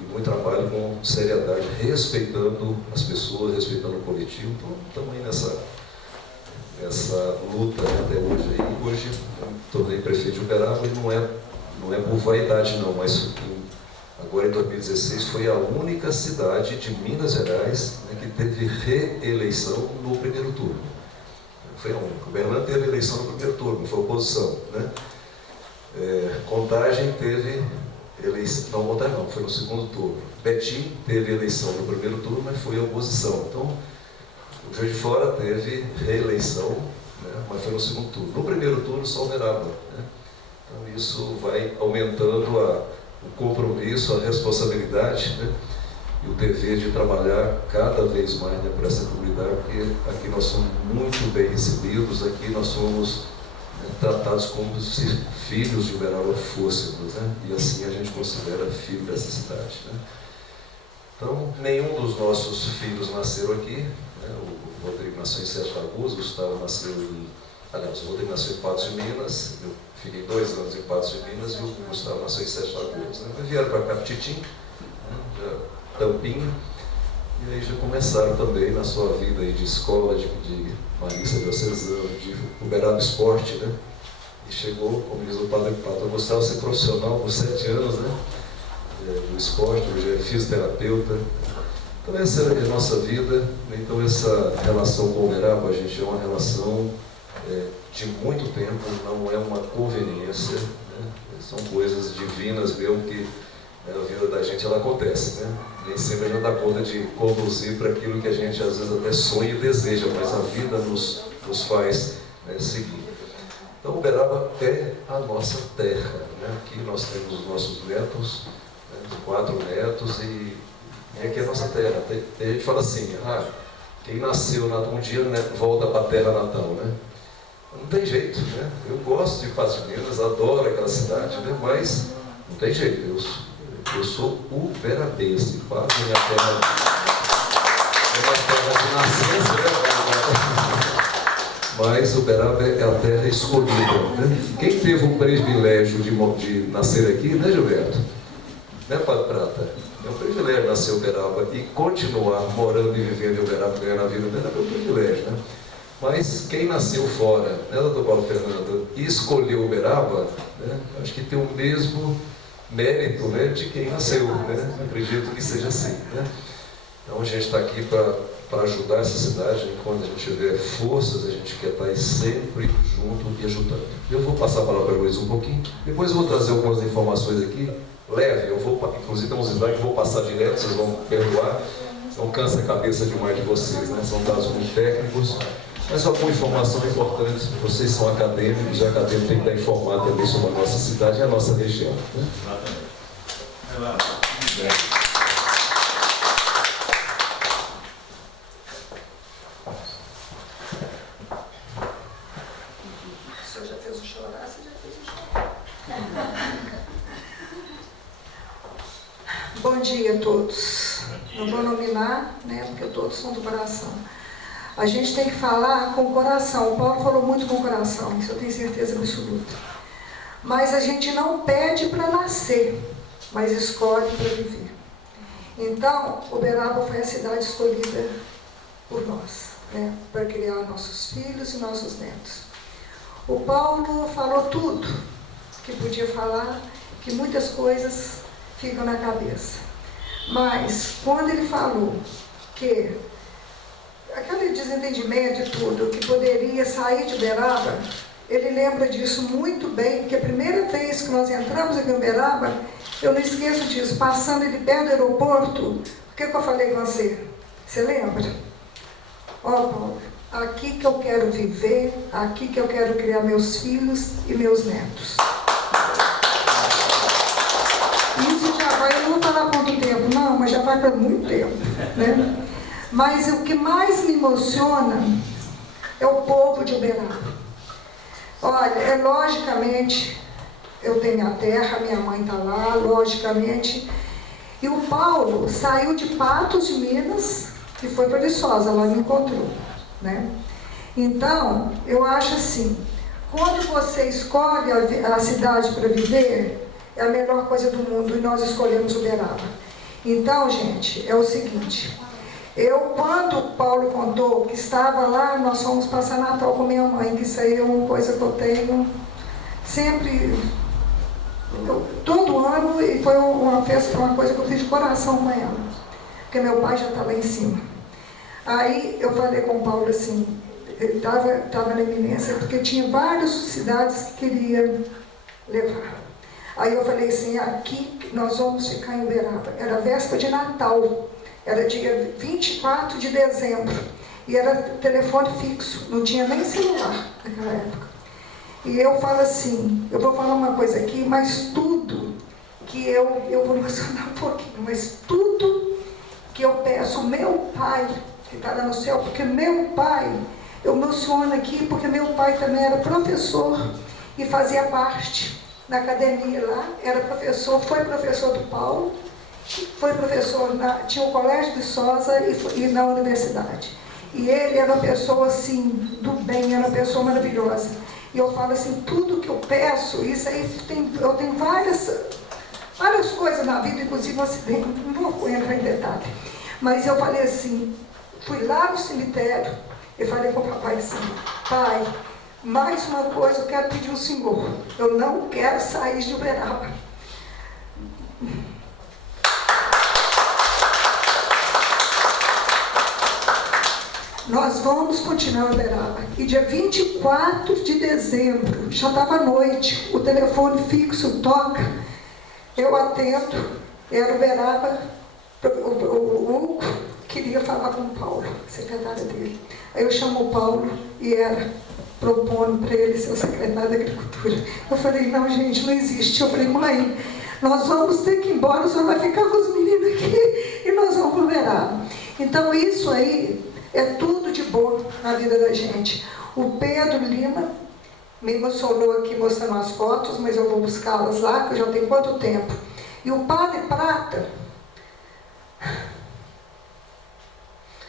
E muito trabalho com seriedade, respeitando as pessoas, respeitando o coletivo. Então, estamos aí nessa luta, né, até hoje. E hoje eu me tornei prefeito de Uberaba, e não é por vaidade não, mas agora em 2016 foi a única cidade de Minas Gerais, né, que teve reeleição no primeiro turno. Foi a única. Uberlândia teve eleição no primeiro turno, foi oposição, né? Contagem teve eleição, não, foi no segundo turno. Betim teve eleição no primeiro turno, mas foi a oposição. Então, o Juiz de Fora teve reeleição, né, mas foi no segundo turno. No primeiro turno, só Uberaba, né? Então, isso vai aumentando o compromisso, a responsabilidade, né, e o dever de trabalhar cada vez mais, né, para essa comunidade, porque aqui nós somos muito bem recebidos, aqui nós somos, né, tratados como se filhos de Uberaba fôssemos, né, e assim a gente considera filho dessa cidade, né. Então, nenhum dos nossos filhos nasceram aqui, né? O Rodrigo nasceu em Sete Lagoas, o Gustavo nasceu em... Aliás, o Rodrigo nasceu em Patos de Minas, eu fiquei 2 anos em Patos de Minas e o Gustavo nasceu em Sete Lagoas. Né? Vieram para Capititim, né? Tampinha, e aí já começaram também na sua vida aí de escola, de Marista Diocesana, de Uberaba Esporte, né? E chegou, como diz o Padre Gustavo, a ser profissional por 7 anos, né? Do esporte, hoje é fisioterapeuta. Então essa é a nossa vida, então essa relação com Uberaba, gente, é uma relação de muito tempo, não é uma conveniência, né? São coisas divinas mesmo que a vida da gente ela acontece, né? Nem sempre a gente dá conta de conduzir para aquilo que a gente às vezes até sonha e deseja, mas a vida nos faz seguir. Então Uberaba é a nossa terra, né? Aqui nós temos os nossos netos, 4 netos, e aqui é a nossa terra. A gente fala assim, quem nasceu um dia, né, volta para a terra natal, né? Não tem jeito, né? Eu gosto de Patos de Minas, adoro aquela cidade, né? Mas não tem jeito, eu sou uberabense, quase minha terra de nascença, né? Mas Uberaba é a terra escolhida, né? Quem teve o privilégio de nascer aqui, né, Gilberto? Né, Padre Prata? É um privilégio nascer em Uberaba e continuar morando e vivendo em Uberaba, ganhando a vida em Uberaba, é um privilégio, né? Mas quem nasceu fora, né, doutor Paulo Fernando, e escolheu Uberaba, né, acho que tem o mesmo mérito, né, de quem nasceu, né? Acredito que seja assim, né? Então a gente está aqui para ajudar essa cidade, enquanto a gente tiver forças, a gente quer estar aí sempre junto e ajudando. Eu vou passar a palavra para o Luiz um pouquinho, depois eu vou trazer algumas informações aqui, leve, inclusive tem uns slides que eu vou passar direto, vocês vão perdoar, não cansa a cabeça demais de vocês, né? São dados muito técnicos, mas alguma informação importante, vocês são acadêmicos, e acadêmicos tem que estar informado também sobre a nossa cidade e a nossa região. Né? O senhor já fez o chorar, você já fez o chorar. Bom dia a todos. Não vou nominar, né, porque todos são do coração. A gente tem que falar com o coração. O Paulo falou muito com o coração, isso eu tenho certeza absoluta. Mas a gente não pede para nascer, mas escolhe para viver. Então, Uberaba foi a cidade escolhida por nós, né, para criar nossos filhos e nossos netos. O Paulo falou tudo que podia falar, que muitas coisas ficam na cabeça. Mas, quando ele falou que aquele desentendimento de tudo, que poderia sair de Uberaba, ele lembra disso muito bem, porque a primeira vez que nós entramos aqui em Uberaba, eu não esqueço disso, passando ele perto do aeroporto, o que eu falei com você? Você lembra? Ó, Paulo, aqui que eu quero viver, aqui que eu quero criar meus filhos e meus netos. Isso já vai, eu não vou falar quanto tempo, não, mas já vai para muito tempo, né? Mas o que mais me emociona é o povo de Uberaba. Olha, logicamente, eu tenho a terra, minha mãe está lá, logicamente. E o Paulo saiu de Patos de Minas e foi para Viçosa, lá me encontrou, né? Então, eu acho assim, quando você escolhe a cidade para viver, é a melhor coisa do mundo, e nós escolhemos Uberaba. Então, gente, é o seguinte, quando o Paulo contou que estava lá, nós fomos passar Natal com minha mãe, que isso aí é uma coisa que eu tenho sempre, todo ano, e foi uma festa, uma coisa que eu fiz de coração com ela, porque meu pai já está lá em cima. Aí eu falei com o Paulo assim, ele estava na iminência, porque tinha várias cidades que queria levar. Aí eu falei assim, aqui nós vamos ficar em Uberaba. Era véspera de Natal, era dia 24 de dezembro, e era telefone fixo, não tinha nem celular naquela época. E eu falo assim, eu vou falar uma coisa aqui, mas tudo que eu vou emocionar um pouquinho, mas tudo que eu peço, meu pai, que está lá no céu, porque meu pai, eu emociono aqui, porque meu pai também era professor e fazia parte na academia lá, era professor, foi professor do Paulo foi professor, tinha o Colégio de Sousa e na universidade. E ele era uma pessoa assim, do bem, era uma pessoa maravilhosa. E eu falo assim, tudo que eu peço, isso aí eu tenho várias coisas na vida, inclusive um acidente, não vou entrar em detalhe. Mas eu falei assim, fui lá no cemitério e falei com o papai assim, pai, mais uma coisa eu quero pedir ao senhor, eu não quero sair de Uberaba. Nós vamos continuar em Uberaba. E dia 24 de dezembro, já estava à noite, o telefone fixo toca, eu atendo, era Uberaba, o Hugo queria falar com o Paulo, secretária dele. Aí eu chamo o Paulo e era propondo para ele ser o secretário da Agricultura. Eu falei, não gente, não existe. Eu falei, mãe, nós vamos ter que ir embora, só vai ficar com os meninos aqui e nós vamos para Uberaba. Então isso aí é tudo de bom na vida da gente. O Pedro Lima me emocionou aqui mostrando as fotos, mas eu vou buscá-las lá, que eu já tenho quanto tempo. E o Padre Prata,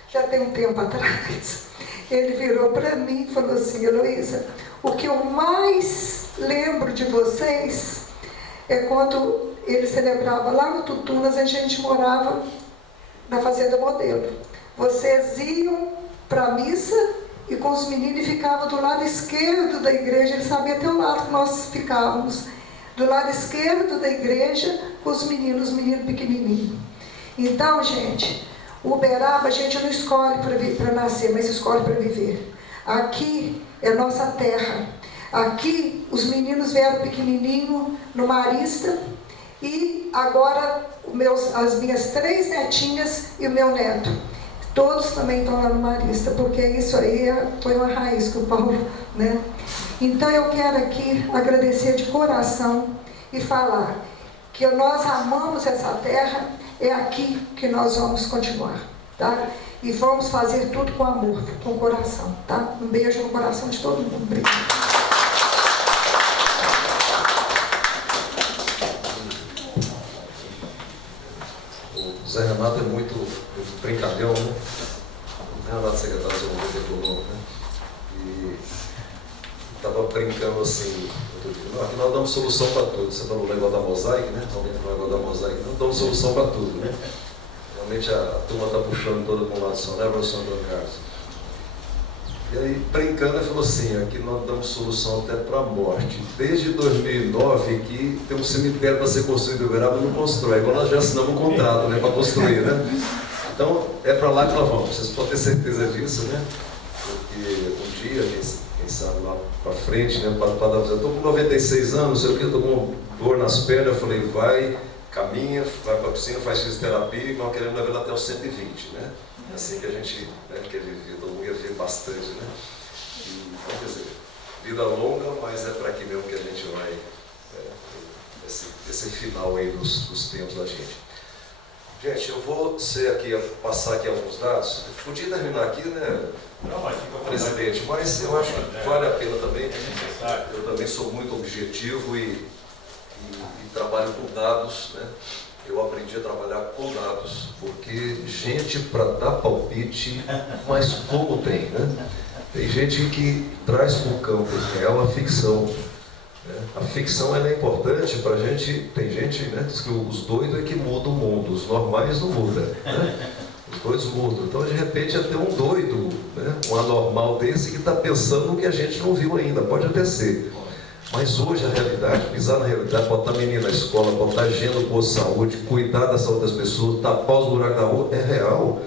já tem um tempo atrás, ele virou para mim e falou assim, Heloísa, o que eu mais lembro de vocês é quando ele celebrava lá no Tutunas, a gente morava na Fazenda Modelo. Vocês iam para a missa e com os meninos ficavam do lado esquerdo da igreja, ele sabia até o lado que nós ficávamos, do lado esquerdo da igreja com os meninos pequenininhos. Então, gente, o Uberaba a gente não escolhe para nascer, mas escolhe para viver. Aqui é nossa terra. Aqui os meninos vieram pequenininho no Marista e agora as minhas 3 netinhas e o meu neto. Todos também estão lá no Marista, porque isso aí foi uma raiz que o Paulo, né? Então eu quero aqui agradecer de coração e falar que nós amamos essa terra, é aqui que nós vamos continuar, tá? E vamos fazer tudo com amor, com coração, tá? Um beijo no coração de todo mundo. Obrigada. O Zé Renato é muito brincalhão, né? O Renato, secretário de Desenvolvimento Econômico, né? E estava brincando assim, aqui nós damos solução para tudo. Você falou o negócio da mosaico, né? Alguém falou o negócio da mosaico, não damos solução para tudo, né? Realmente a turma está puxando toda para um lado só, né, professor Antônio Carlos? E aí, brincando, ele falou assim, aqui nós damos solução até para a morte. Desde 2009 que tem um cemitério para ser construído em Uberaba e não constrói. Agora nós já assinamos um contrato, né, para construir, né? Então, é para lá que nós vamos. Vocês podem ter certeza disso, né? Porque um dia, quem sabe lá para frente, né, eu estou com 96 anos, eu estou com dor nas pernas, eu falei, vai, caminha, vai para a piscina, faz fisioterapia e nós queremos levar até os 120, né? É assim que a gente, né, quer viver, todo mundo ia viver bastante, né? E, então, quer dizer, vida longa, mas é para aqui mesmo que a gente vai, esse final aí dos tempos da gente. Gente, eu vou passar aqui alguns dados. Eu podia terminar aqui, né, presidente, mas eu acho que vale a pena também. Eu também sou muito objetivo e trabalho com dados, né? Eu aprendi a trabalhar com dados, porque gente para dar palpite, mas como tem, né? Tem gente que traz para o campo real a ficção. Né? A ficção ela é importante para a gente, tem gente, né, diz que os doidos é que mudam o mundo, os normais não mudam, né? Os doidos mudam. Então, de repente, até um doido, né, um anormal desse que está pensando no que a gente não viu ainda, pode até ser. Mas hoje a realidade, pisar na realidade, botar menino na escola, botar higiene no posto de saúde, cuidar da saúde das pessoas, tapar os buracos da rua, é real.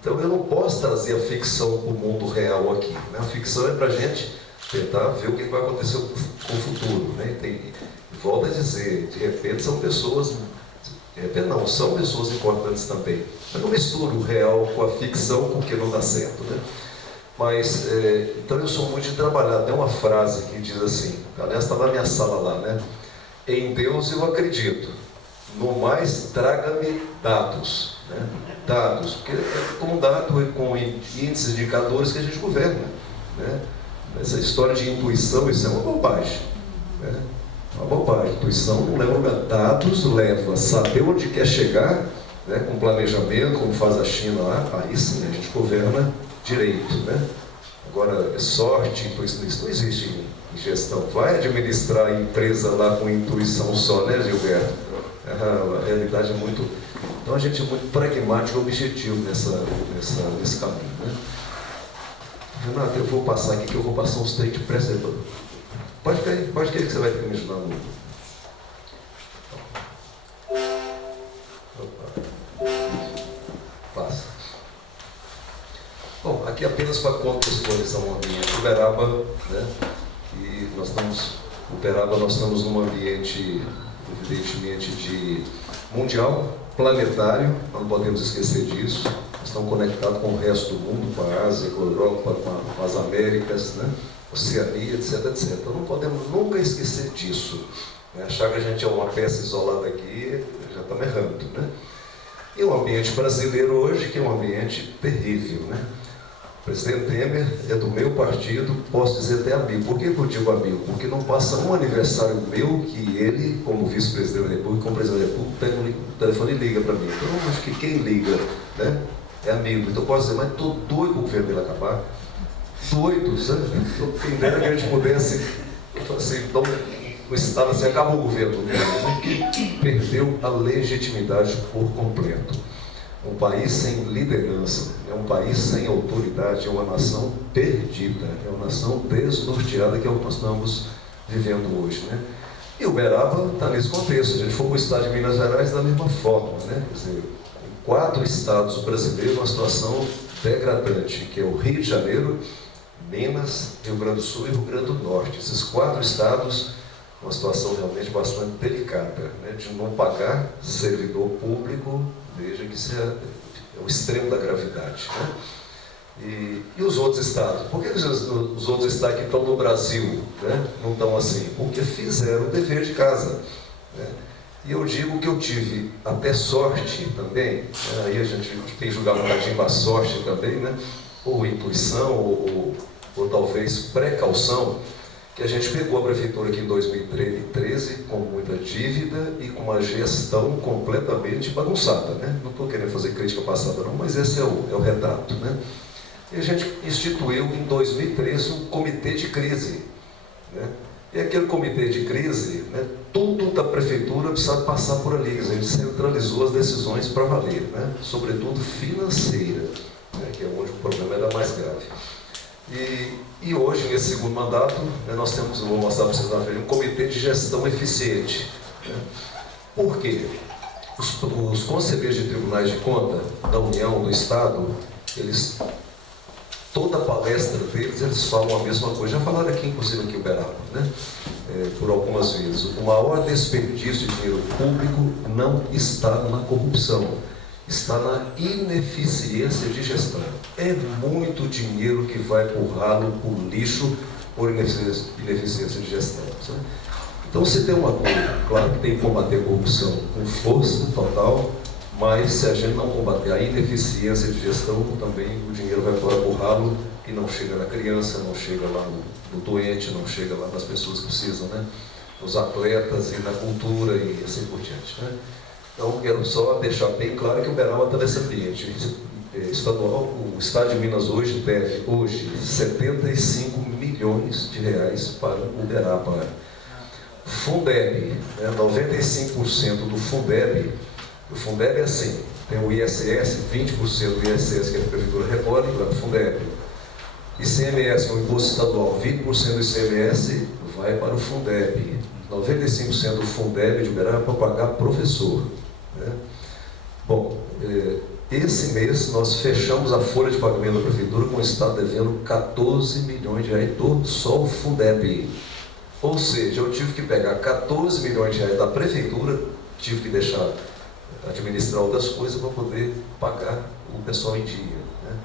Então eu não posso trazer a ficção para o mundo real aqui, né? A ficção é para a gente tentar ver o que vai acontecer com o futuro, né? Volto a dizer, de repente são pessoas, de repente não, são pessoas importantes também. Mas não misturo o real com a ficção porque não dá certo, né? Mas, então eu sou muito de trabalhar. Tem uma frase que diz assim, aliás, está na minha sala lá, né? Em Deus eu acredito, no mais traga-me dados, né? Dados, porque é com dado, com índices, indicadores que a gente governa, né? Essa história de intuição, isso é uma bobagem, né? Uma bobagem. Intuição não leva a lugar. Dados leva a saber onde quer chegar né, com planejamento, como faz a China lá, aí sim a gente governa direito, né? Agora, sorte, isso não existe em gestão. Vai administrar a empresa lá com intuição só, né, Gilberto? A realidade é muito... Então a gente é muito pragmático e objetivo nesse caminho, né? Renato, eu vou passar aqui, que eu vou passar uns três depressa. Pode cair que você vai ter que me ajudar no... Passa. Bom, aqui apenas para contextualizar o ambiente. Uberaba, né? E nós estamos num ambiente, evidentemente, de mundial, planetário, não podemos esquecer disso. Nós estamos conectados com o resto do mundo, com a Ásia, com a Europa, com as Américas, né? Oceania, etc, etc. Então não podemos nunca esquecer disso. Né? Achar que a gente é uma peça isolada aqui, já estamos errando, né? E o ambiente brasileiro hoje, que é um ambiente terrível, né? O presidente Temer é do meu partido, posso dizer até amigo. Por que eu digo amigo? Porque não passa um aniversário meu que ele, como vice-presidente da República, como presidente da República, pega o telefone e liga para mim. Então, eu acho que quem liga, né, é amigo. Então, eu posso dizer, mas estou doido para o governo dele acabar. Doido, sabe? Quem dera que a gente pudesse, assim, então, o Estado assim, acabou o governo, que perdeu a legitimidade por completo. Um país sem liderança, é um país sem autoridade, é uma nação perdida, é uma nação desnorteada, que é o que nós estamos vivendo hoje, né? E Uberaba está nesse contexto. Se a gente for para o estado de Minas Gerais, da mesma forma, né? Quer dizer, em 4 estados brasileiros, uma situação degradante, que é o Rio de Janeiro, Minas, Rio Grande do Sul e Rio Grande do Norte. Esses 4 estados, uma situação realmente bastante delicada, né? De não pagar servidor público. Veja que isso é o extremo da gravidade, né? E os outros estados? Por que os outros estados que estão no Brasil, né, não estão assim? Porque fizeram o dever de casa, né? E eu digo que eu tive até sorte também, né? Aí a gente tem que jogar um bocadinho para sorte também, né? Ou intuição, ou talvez precaução, que a gente pegou a prefeitura aqui em 2013 com muita dívida e com uma gestão completamente bagunçada, né? Não estou querendo fazer crítica passada não, mas esse é o retrato, né? E a gente instituiu em 2013 um comitê de crise, né? E aquele comitê de crise, né, tudo da prefeitura precisa passar por ali, a gente centralizou as decisões para valer, né? Sobretudo financeira, né, que é onde o problema era mais grave. E hoje, nesse segundo mandato, né, nós temos, vou mostrar para vocês na frente, um comitê de gestão eficiente, né? Por quê? Os conselheiros de tribunais de conta da União, do Estado, eles, toda a palestra deles, eles falam a mesma coisa. Já falaram aqui, inclusive aqui em Uberaba, né? Por algumas vezes. O maior desperdício de dinheiro público não está na corrupção, está na ineficiência de gestão. É muito dinheiro que vai por ralo, por lixo, por ineficiência de gestão, sabe? Então, se tem uma coisa, claro que tem que combater a corrupção com força total, mas se a gente não combater a ineficiência de gestão, também o dinheiro vai por ralo e não chega na criança, não chega lá no doente, não chega lá nas pessoas que precisam, né? Nos atletas e na cultura e assim por diante, né? Então, quero só deixar bem claro que o Uberaba está nesse ambiente estadual. O Estado de Minas hoje deve 75 milhões de reais para o Uberaba. Fundeb, né, 95% do Fundeb, o Fundeb é assim, tem o ISS, 20% do ISS que a Prefeitura recolhe para o Fundeb. ICMS, que é o Imposto Estadual, 20% do ICMS vai para o Fundeb. 95% do Fundeb de Uberaba é para pagar professor, né? Bom, esse mês nós fechamos a folha de pagamento da Prefeitura com o Estado devendo 14 milhões de reais, só o Fundeb. Ou seja, eu tive que pegar 14 milhões de reais da Prefeitura, tive que deixar administrar outras coisas para poder pagar o pessoal em dia, né?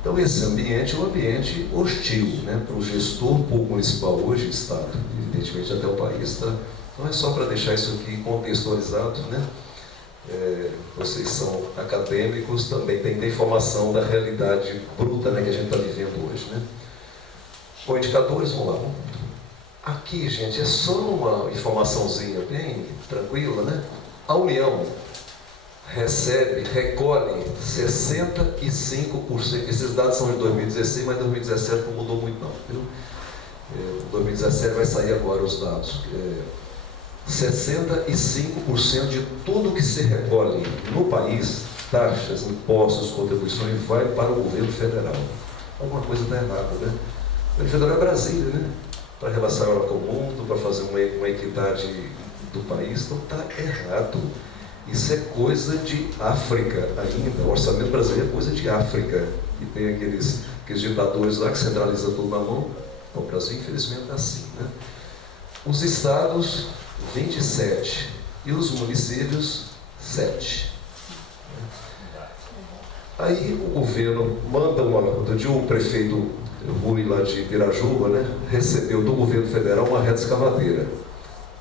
Então esse ambiente é um ambiente hostil, né, para o gestor público municipal hoje, Estado, evidentemente até o país, tá? Então é só para deixar isso aqui contextualizado, né? Vocês são acadêmicos, também tem informação da realidade bruta, né, que a gente está vivendo hoje, né? Com indicadores, vamos lá. Aqui, gente, é só uma informaçãozinha bem tranquila, né? A União recolhe 65%, esses dados são de 2016, mas 2017 não mudou muito não, viu? 2017 vai sair agora os dados. 65% de tudo que se recolhe no país, taxas, impostos, contribuições, vai para o governo federal. Alguma coisa está errada, né? O governo federal é Brasília, né? Para relacionar ela com o mundo, para fazer uma equidade do país, então está errado. Isso é coisa de África ainda. O orçamento brasileiro é coisa de África. E tem aqueles ditadores lá que centralizam tudo na mão. O Brasil, infelizmente, é assim, né? Os estados, 27. E os municípios, 7. Aí o governo manda outro dia o prefeito Rui lá de Pirajuba, né, recebeu do governo federal uma reta escavadeira.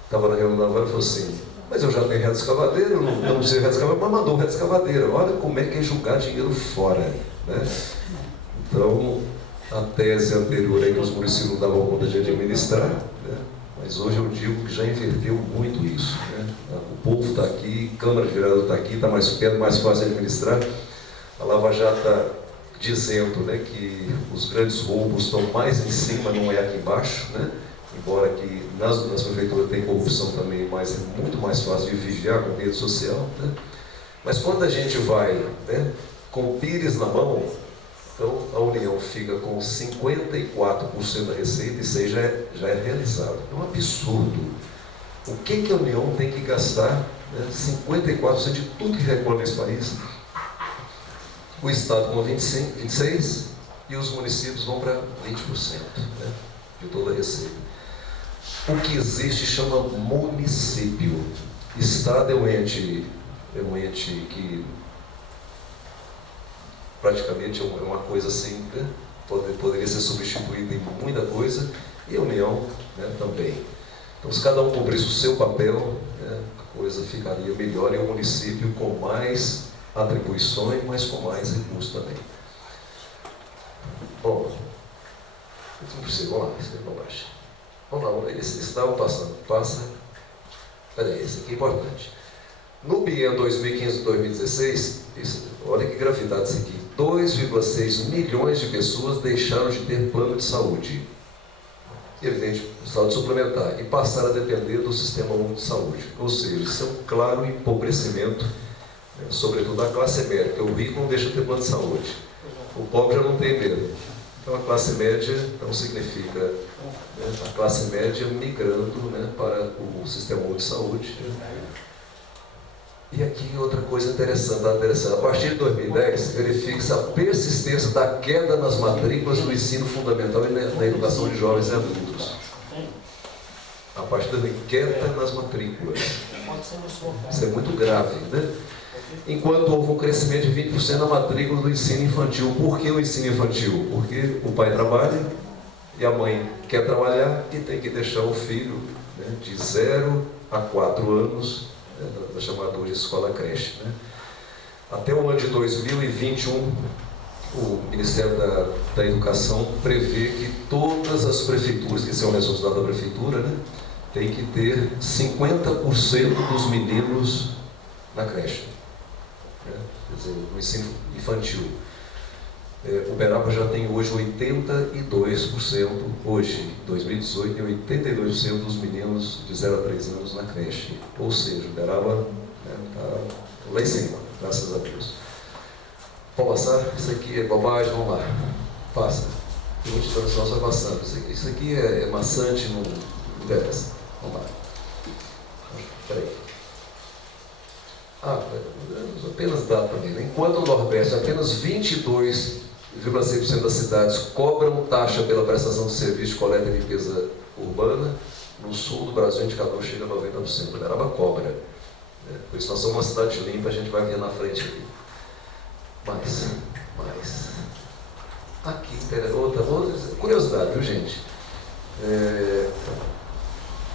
Estava na reunião da Vara e falou assim: mas eu já tenho reta escavadeira, eu não preciso de reta escavadeira, mas mandou reta escavadeira. Olha como é que é jogar dinheiro fora, né? Então, a tese anterior é que os municípios não davam conta de administrar, né? Mas hoje eu digo que já inverteu muito isso, né? O povo está aqui, Câmara de Vereador está aqui, está mais perto, mais fácil de administrar. A Lava Jato está dizendo, né, que os grandes roubos estão mais em cima, não é aqui embaixo, né? Embora que nas prefeituras tem corrupção também, mas é muito mais fácil de vigiar com rede social, né? Mas quando a gente vai, né, com o Pires na mão, então a União fica com 54% da receita, e isso aí já é realizado. É um absurdo. O que a União tem que gastar, né, 54% de tudo que recolhe nesse país? O Estado com 26% e os municípios vão para 20%, né, de toda a receita. O que existe chama município. Estado é um ente que praticamente é uma coisa assim, né, poderia ser substituída em muita coisa, e a União, né, também. Então, se cada um cumprisse o seu papel, né, a coisa ficaria melhor, e o município com mais atribuições, mas com mais recursos também. Bom, não precisa, vamos lá, isso é bobagem. Vamos lá, eles estavam passando. Passa. Peraí, esse aqui é importante. No biênio 2015-2016, olha que gravidade isso aqui, 2,6 milhões de pessoas deixaram de ter plano de saúde. Evidente, saúde suplementar, e passaram a depender do Sistema Único de Saúde. Ou seja, isso é um claro empobrecimento, né, sobretudo da classe média, porque o rico não deixa de ter plano de saúde. O pobre já não tem mesmo. Então a classe média não significa, né, a classe média migrando, né, para o Sistema Único de Saúde. Né. E aqui outra coisa interessante, a partir de 2010, verifica-se a persistência da queda nas matrículas do ensino fundamental e na educação de jovens e adultos. A partir da queda nas matrículas. Isso é muito grave, né? Enquanto houve um crescimento de 20% na matrícula do ensino infantil. Por que o ensino infantil? Porque o pai trabalha e a mãe quer trabalhar e tem que deixar o filho, né, de 0 a 4 anos, né, da chamada hoje escola creche. Né? Até o ano de 2021, o Ministério da Educação prevê que todas as prefeituras, que são responsabilidade da prefeitura, né, tem que ter 50% dos meninos na creche. Né? Quer dizer, no ensino infantil. Uberaba já tem hoje 82%, hoje, 2018, tem 82% dos meninos de 0 a 3 anos na creche. Ou seja, Uberaba está lá em cima, graças a Deus. Vamos passar? Isso aqui é bobagem, vamos lá. Passa. Eu vou te dar só passando. Isso aqui é maçante, não interessa. Vamos lá. Espera aí. Apenas dado também. Né? Enquanto no Nordeste, apenas 22,6% das cidades cobram taxa pela prestação de serviço de coleta e limpeza urbana, no sul do Brasil o indicador chega a 90%. Uberaba cobra. Né? Por isso nós somos uma cidade limpa, a gente vai ver na frente aqui. Mas aqui, outra curiosidade, viu, gente?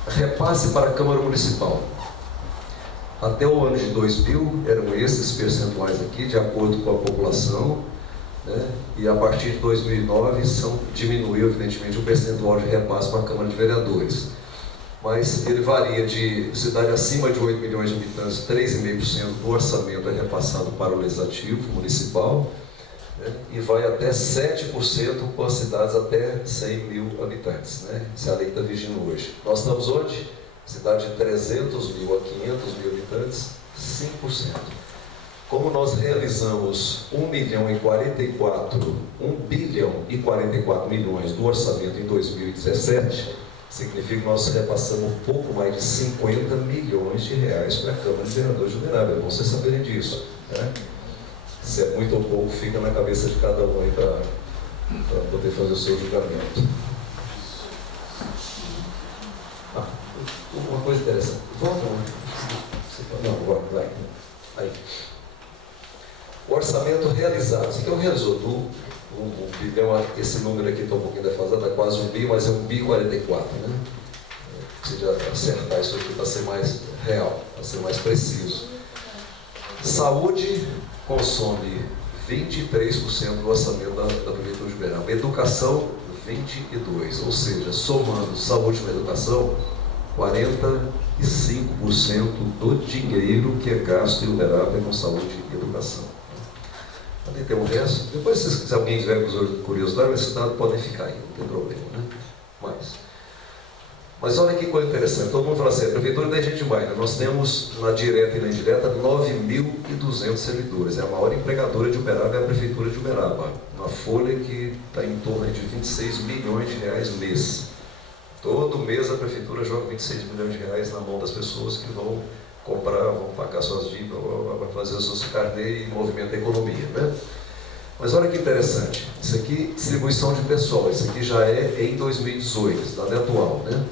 Repasse para a Câmara Municipal. Até o ano de 2000, eram esses percentuais aqui, de acordo com a população, né? E a partir de 2009, diminuiu, evidentemente, o percentual de repasse para a Câmara de Vereadores. mas ele varia de cidade acima de 8 milhões de habitantes, 3,5% do orçamento é repassado para o Legislativo Municipal, né? E vai até 7% com as cidades até 100 mil habitantes, né? Essa é a lei que está vigindo hoje. Nós estamos onde? Cidade de 300 mil a 500 mil habitantes, 5%. Como nós realizamos 1 bilhão e 44 milhões do orçamento em 2017, significa que nós repassamos um pouco mais de 50 milhões de reais para a Câmara de Vereadores de Uberaba. É bom vocês saberem disso, né? Se é muito ou pouco, fica na cabeça de cada um aí para poder fazer o seu julgamento. Uma coisa interessante. Volta, não, agora, vai. Aí. O orçamento realizado. Isso aqui é o realizou do 1 bilhão, esse número aqui está um pouquinho defasado, é quase 1 bi, mas é 1 bi 44, né? Precisa acertar isso aqui para ser mais real, para ser mais preciso. Saúde consome 23% do orçamento da Prefeitura de Uberaba. Educação, 22%. Ou seja, somando saúde com educação, 45% do dinheiro que é gasto em Uberaba é com saúde e educação. Podem ter um resto. Depois, se alguém tiver curiosidade, esse dado podem ficar aí, não tem problema, né? Mas olha que coisa interessante. Todo mundo fala assim, a Prefeitura tem gente demais, né? Nós temos, na direta e na indireta, 9.200 servidores. É a maior empregadora de Uberaba, é a Prefeitura de Uberaba. Uma folha que está em torno de 26 milhões de reais mês. Todo mês a Prefeitura joga 26 milhões de reais na mão das pessoas que vão comprar, vão pagar suas dívidas, vão fazer os seus carnês e movimentar a economia, né? Mas olha que interessante, isso aqui, distribuição de pessoal, isso aqui já é em 2018, dado atual, né?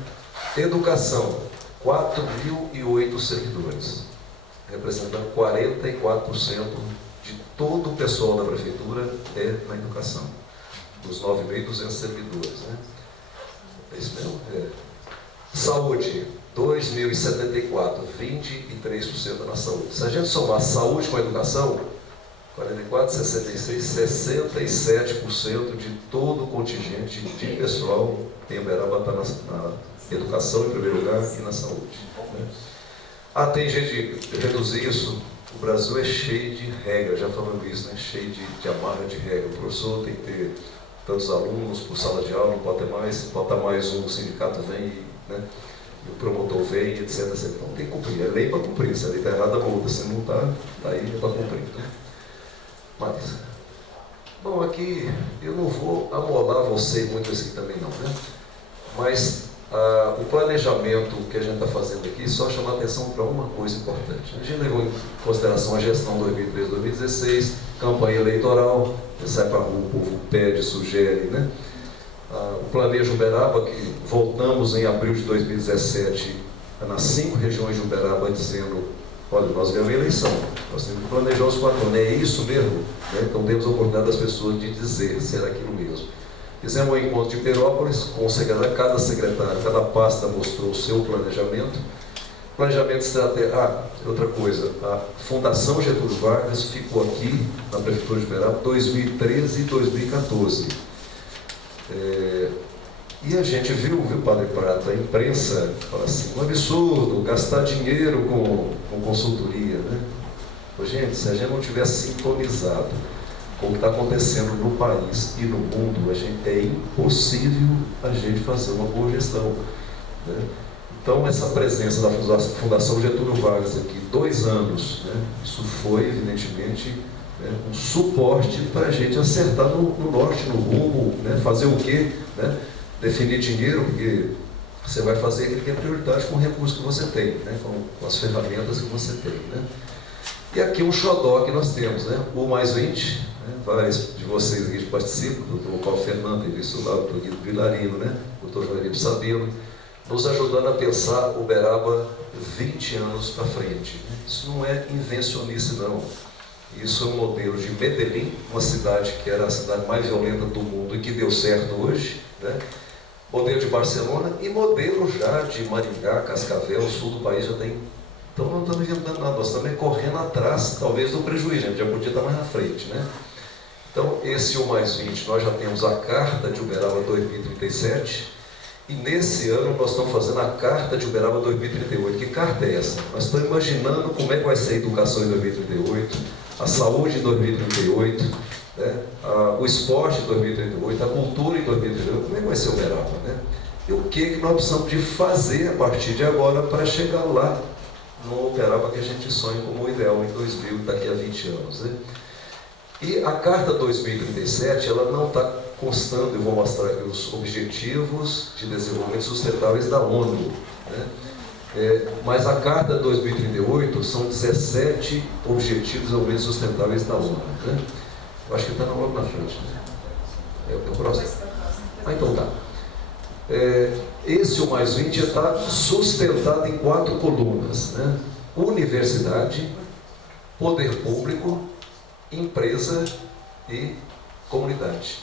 Educação, 4.008 servidores, representando 44% de todo o pessoal da Prefeitura é na educação, dos 9.200 servidores, né? É isso mesmo? É. Saúde, 2.074, 23% na saúde. Se a gente somar saúde com a educação, 44, 66, 67% de todo o contingente de pessoal em Uberaba está na educação em primeiro lugar e na saúde, né? Tem jeito de reduzir isso. O Brasil é cheio de regras, já falando isso, né? Cheio de amarra de regras. O professor tem que ter tantos alunos por sala de aula, não pode ter mais, se botar mais um, o sindicato vem, né? E o promotor vem, etc. Então tem que cumprir, é lei para cumprir. Se a lei está errada, multa. Se não está, está aí para cumprir. Né? Mas, bom, aqui eu não vou amolar você muito isso aqui também não, né? Mas o planejamento que a gente está fazendo aqui só chamar atenção para uma coisa importante. A gente levou em consideração a gestão 2013-2016, campanha eleitoral, sai para a rua, o povo pede, sugere, né? O Planejo Uberaba, que voltamos em abril de 2017 nas 5 regiões de Uberaba dizendo, olha, nós ganhamos a eleição, nós temos que planejar os 4 anos, é isso mesmo? Né? Então temos a oportunidade das pessoas de dizer se era aquilo mesmo. Fizemos um encontro de Perópolis com o secretário, cada secretário, cada pasta mostrou o seu planejamento. Planejamento estratégico. Outra coisa, a Fundação Getúlio Vargas ficou aqui na Prefeitura de Uberaba 2013 e 2014. E a gente viu, Padre Prata, a imprensa fala assim, um absurdo gastar dinheiro com consultoria, né? Gente, se a gente não tivesse sintonizado com o que está acontecendo no país e no mundo, é impossível a gente fazer uma boa gestão, né? Então, essa presença da Fundação Getúlio Vargas aqui, 2 anos, né? Isso foi, evidentemente, né, um suporte para a gente acertar no norte, no rumo, né? Fazer o quê? Né? Definir dinheiro, porque você vai fazer aquilo que é prioridade com o recurso que você tem, né? Com as ferramentas que você tem, né? E aqui um xodó que nós temos, né? O Mais 20, né? Vários de vocês aqui participam, o doutor Paulo Fernando, o doutor Guido Vilarino, né? O doutor Joaquim Sabino, nos ajudando a pensar Uberaba 20 anos para frente. Isso não é invencionice, não. Isso é um modelo de Medellín, uma cidade que era a cidade mais violenta do mundo e que deu certo hoje, né? Modelo de Barcelona e modelo já de Maringá, Cascavel, o sul do país já tem. Então não estamos inventando nada, nós estamos correndo atrás, talvez, do prejuízo, a gente já podia estar mais na frente, né? Então, esse O Mais 20, nós já temos a Carta de Uberaba 2037, E nesse ano nós estamos fazendo a Carta de Uberaba 2038. Que carta é essa? Nós estamos imaginando como é que vai ser a educação em 2038, a saúde em 2038, né? O esporte em 2038, a cultura em 2038, como é que vai ser Uberaba, né? E o que nós precisamos de fazer a partir de agora para chegar lá no Uberaba que a gente sonha como ideal em 2000, daqui a 20 anos, né? E a Carta 2037, ela não está constando, eu vou mostrar aqui os Objetivos de Desenvolvimento Sustentáveis da ONU, né? Mas a Carta 2038 são 17 Objetivos de Desenvolvimento Sustentáveis da ONU, né? Eu acho que está logo na frente, né? É o próximo? Ah, então tá. Esse, o mais 20, está sustentado em 4 colunas, né? Universidade, poder público, empresa e comunidade.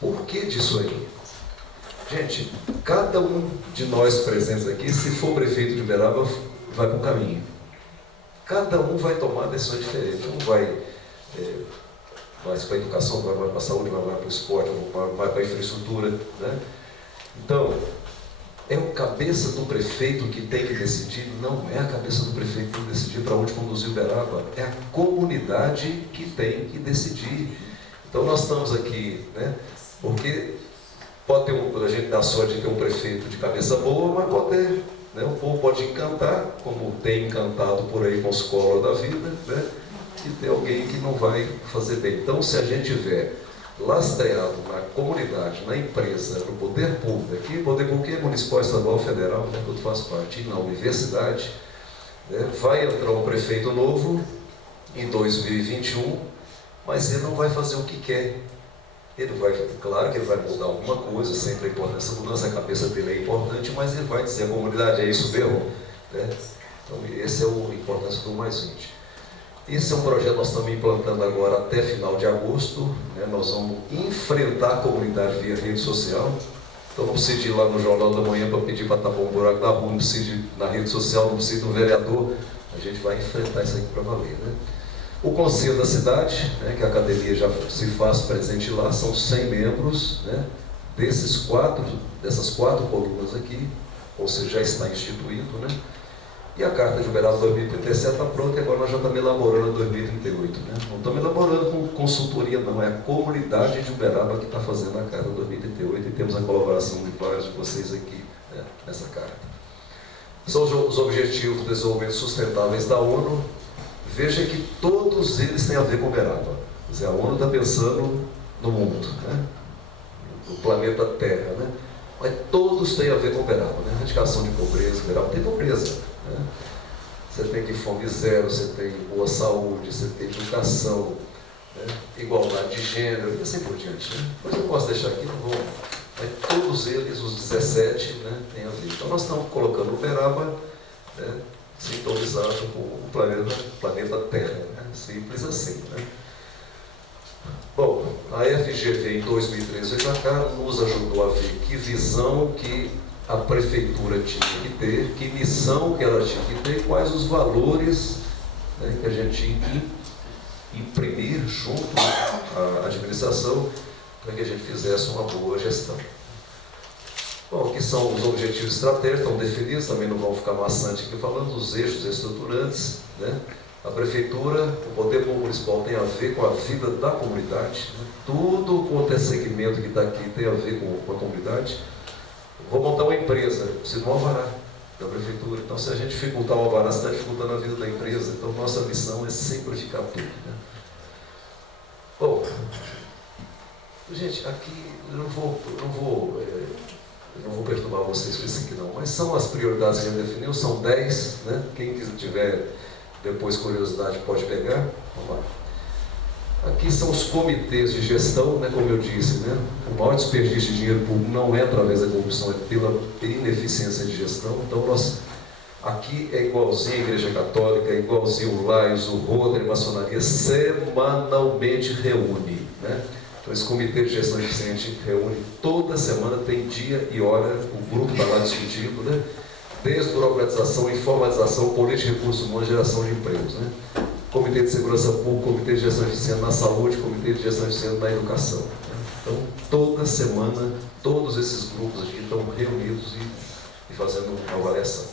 Por que disso aí? Gente, cada um de nós presentes aqui, se for prefeito de Uberaba, vai para um caminho. Cada um vai tomar decisões diferentes. Um vai para a educação, vai para a saúde, vai para o esporte, vai para a infraestrutura, né? Então, é o cabeça do prefeito que tem que decidir? Não é a cabeça do prefeito que tem que decidir para onde conduzir Uberaba, é a comunidade que tem que decidir. Então nós estamos aqui, né? Porque pode ter a gente dá sorte de ter um prefeito de cabeça boa, mas pode ter, né? O povo pode encantar, como tem encantado por aí com os colos da vida, né? E ter alguém que não vai fazer bem. Então, se a gente tiver lastreado na comunidade, na empresa, no poder público, aqui, poder público é municipal, estadual, federal, né, tudo faz parte, e na universidade, né, vai entrar um prefeito novo em 2021, mas ele não vai fazer o que quer. Ele vai, claro que ele vai mudar alguma coisa, sempre é importante essa mudança, a cabeça dele é importante, mas ele vai dizer, a comunidade é isso mesmo, né? Então, esse é a importância do mais 20. Esse é um projeto que nós estamos implantando agora até final de agosto, né? Nós vamos enfrentar a comunidade via rede social. Então não precisa ir lá no Jornal da Manhã para pedir para tapar um buraco da rua, não precisa ir na rede social, não precisa do vereador. A gente vai enfrentar isso aí para valer, né? O Conselho da Cidade, né, que a academia já se faz presente lá, são 100 membros, né? Dessas 4 colunas aqui, ou seja, já está instituído, né? E a Carta de Uberaba 2037 está pronta e agora nós já estamos elaborando a 2038. Né? Não estamos elaborando com consultoria, não. É a comunidade de Uberaba que está fazendo a Carta 2038 e temos a colaboração de vários de vocês aqui, né, nessa carta. São os Objetivos de Desenvolvimento Sustentáveis da ONU. Veja que todos eles têm a ver com Uberaba. Quer dizer, a ONU está pensando no mundo, né? No planeta Terra, né? Mas todos têm a ver com Uberaba, né? Erradicação de pobreza, Uberaba tem pobreza, né? Você tem de fome zero, você tem boa saúde, você tem educação, né? Igualdade de gênero e assim por diante, né? Mas eu posso deixar aqui, não vou. Mas todos eles, os 17, né, têm a ver. Então nós estamos colocando Uberaba, né, sintonizado com o planeta Terra, né? Simples assim, né? Bom, a FGV em 2013 veio para cá, nos ajudou a ver que visão que a prefeitura tinha que ter, que missão que ela tinha que ter, quais os valores, né, que a gente tinha que imprimir junto à administração para que a gente fizesse uma boa gestão. Bom, aqui são os objetivos estratégicos, estão definidos, também não vão ficar maçante aqui falando, os eixos estruturantes, né? A prefeitura, o poder público municipal tem a ver com a vida da comunidade, né? Tudo quanto é segmento que está aqui tem a ver com a comunidade. Vou montar uma empresa, preciso de um alvará da prefeitura. Então, se a gente dificultar o alvará, você está dificultando a vida da empresa. Então, nossa missão é simplificar tudo, né? Bom, gente, aqui eu não vou perturbar vocês com isso aqui não, mas são as prioridades que a gente definiu, são 10, né? Quem tiver depois curiosidade pode pegar. Vamos lá. Aqui são os comitês de gestão, né? Como eu disse, né? O maior desperdício de dinheiro público não é através da corrupção, é pela ineficiência de gestão. Então nós, aqui é igualzinho a Igreja Católica, é igualzinho o Laios, o Rotary, a maçonaria, semanalmente reúne, né? Então esse comitê de gestão eficiente reúne toda semana, tem dia e hora, o grupo está lá discutindo, né? Desburocratização, informatização, política de recursos humanos, geração de empregos, né? Comitê de segurança pública, comitê de gestão eficiente na saúde, comitê de gestão eficiente na educação, né? Então, toda semana, todos esses grupos aqui estão reunidos e fazendo uma avaliação.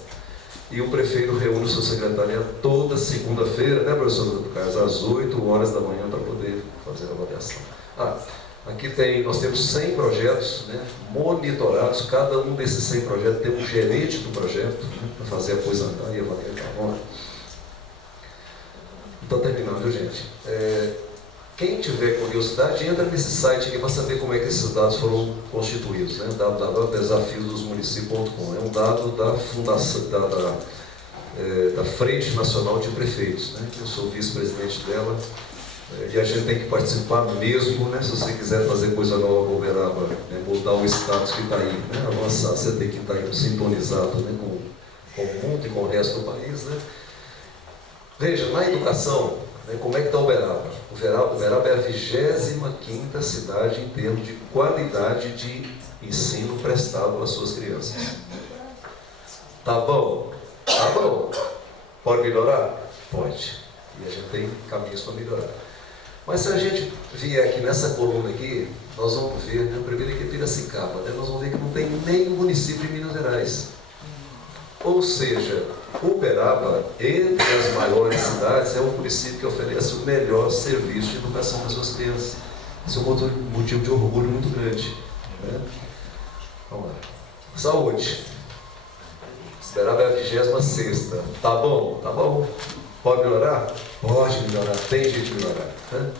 E o prefeito reúne o seu secretariado toda segunda-feira, né, professor Dr. Carlos, às 8 horas da manhã, para poder fazer a avaliação. Aqui nós temos 100 projetos, né, monitorados. Cada um desses 100 projetos tem um gerente do projeto, né, para fazer a coisa andar e avaliar. Então, terminando, gente. Quem tiver curiosidade, entra nesse site aqui para saber como é que esses dados foram constituídos, né? www.desafiosdosmunicípios.com. É um dado da fundação, da Frente Nacional de Prefeitos, né? Eu sou vice-presidente dela, e a gente tem que participar mesmo, né? Se você quiser fazer coisa nova com Uberaba, né? Mudar o status que está aí, né? Avançar, você tem que estar aí sintonizado, né? com o mundo e com o resto do país, né? Veja, na educação, né? Como é que está o Uberaba? O Uberaba é a 25ª cidade em termos de qualidade de ensino prestado às suas crianças. Tá bom? Tá bom. Pode melhorar? Pode. E a gente tem caminhos para melhorar. Mas se a gente vier aqui nessa coluna aqui, nós vamos ver, né, primeiro aqui é Piracicaba, né, nós vamos ver que não tem nenhum município em Minas Gerais. Ou seja, Uberaba, entre as maiores cidades, é o município que oferece o melhor serviço de educação para as suas crianças. Isso é um motivo de orgulho muito grande, né? Vamos lá. Saúde. Uberaba é a 26ª. Tá bom? Tá bom. Pode melhorar? Pode melhorar. Tem jeito de melhorar, né?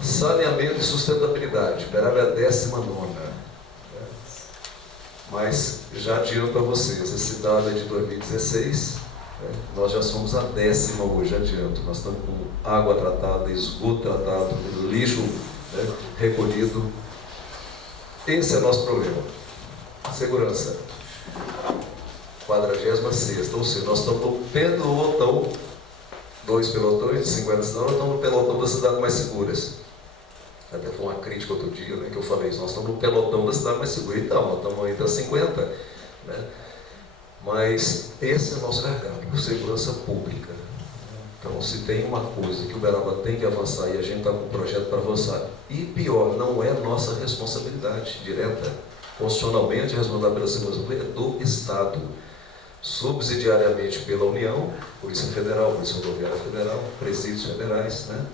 Saneamento e sustentabilidade. Uberaba é a 19ª. Mas já adianto para vocês, esse dado é de 2016, né? Nós já somos a 10ª hoje, adianto. Nós estamos com água tratada, esgoto tratado, lixo, né, recolhido. Esse é o nosso problema. Segurança. 46ª, ou seja, nós estamos no pelotão, 2 pelotões de 50 cidades, nós estamos no pelotão das cidades mais seguras. Até foi uma crítica outro dia, né, que eu falei isso, nós estamos no pelotão da cidade mais segura. Então, nós estamos entre as 50, né? Mas esse é o nosso gargalo, segurança pública. Então, se tem uma coisa que o Uberaba tem que avançar, e a gente está com um projeto para avançar, e pior, não é nossa responsabilidade direta, constitucionalmente a responsabilidade pela segurança pública é do Estado, subsidiariamente pela União, Polícia Federal, Polícia Rodoviária Federal, presídios federais, né?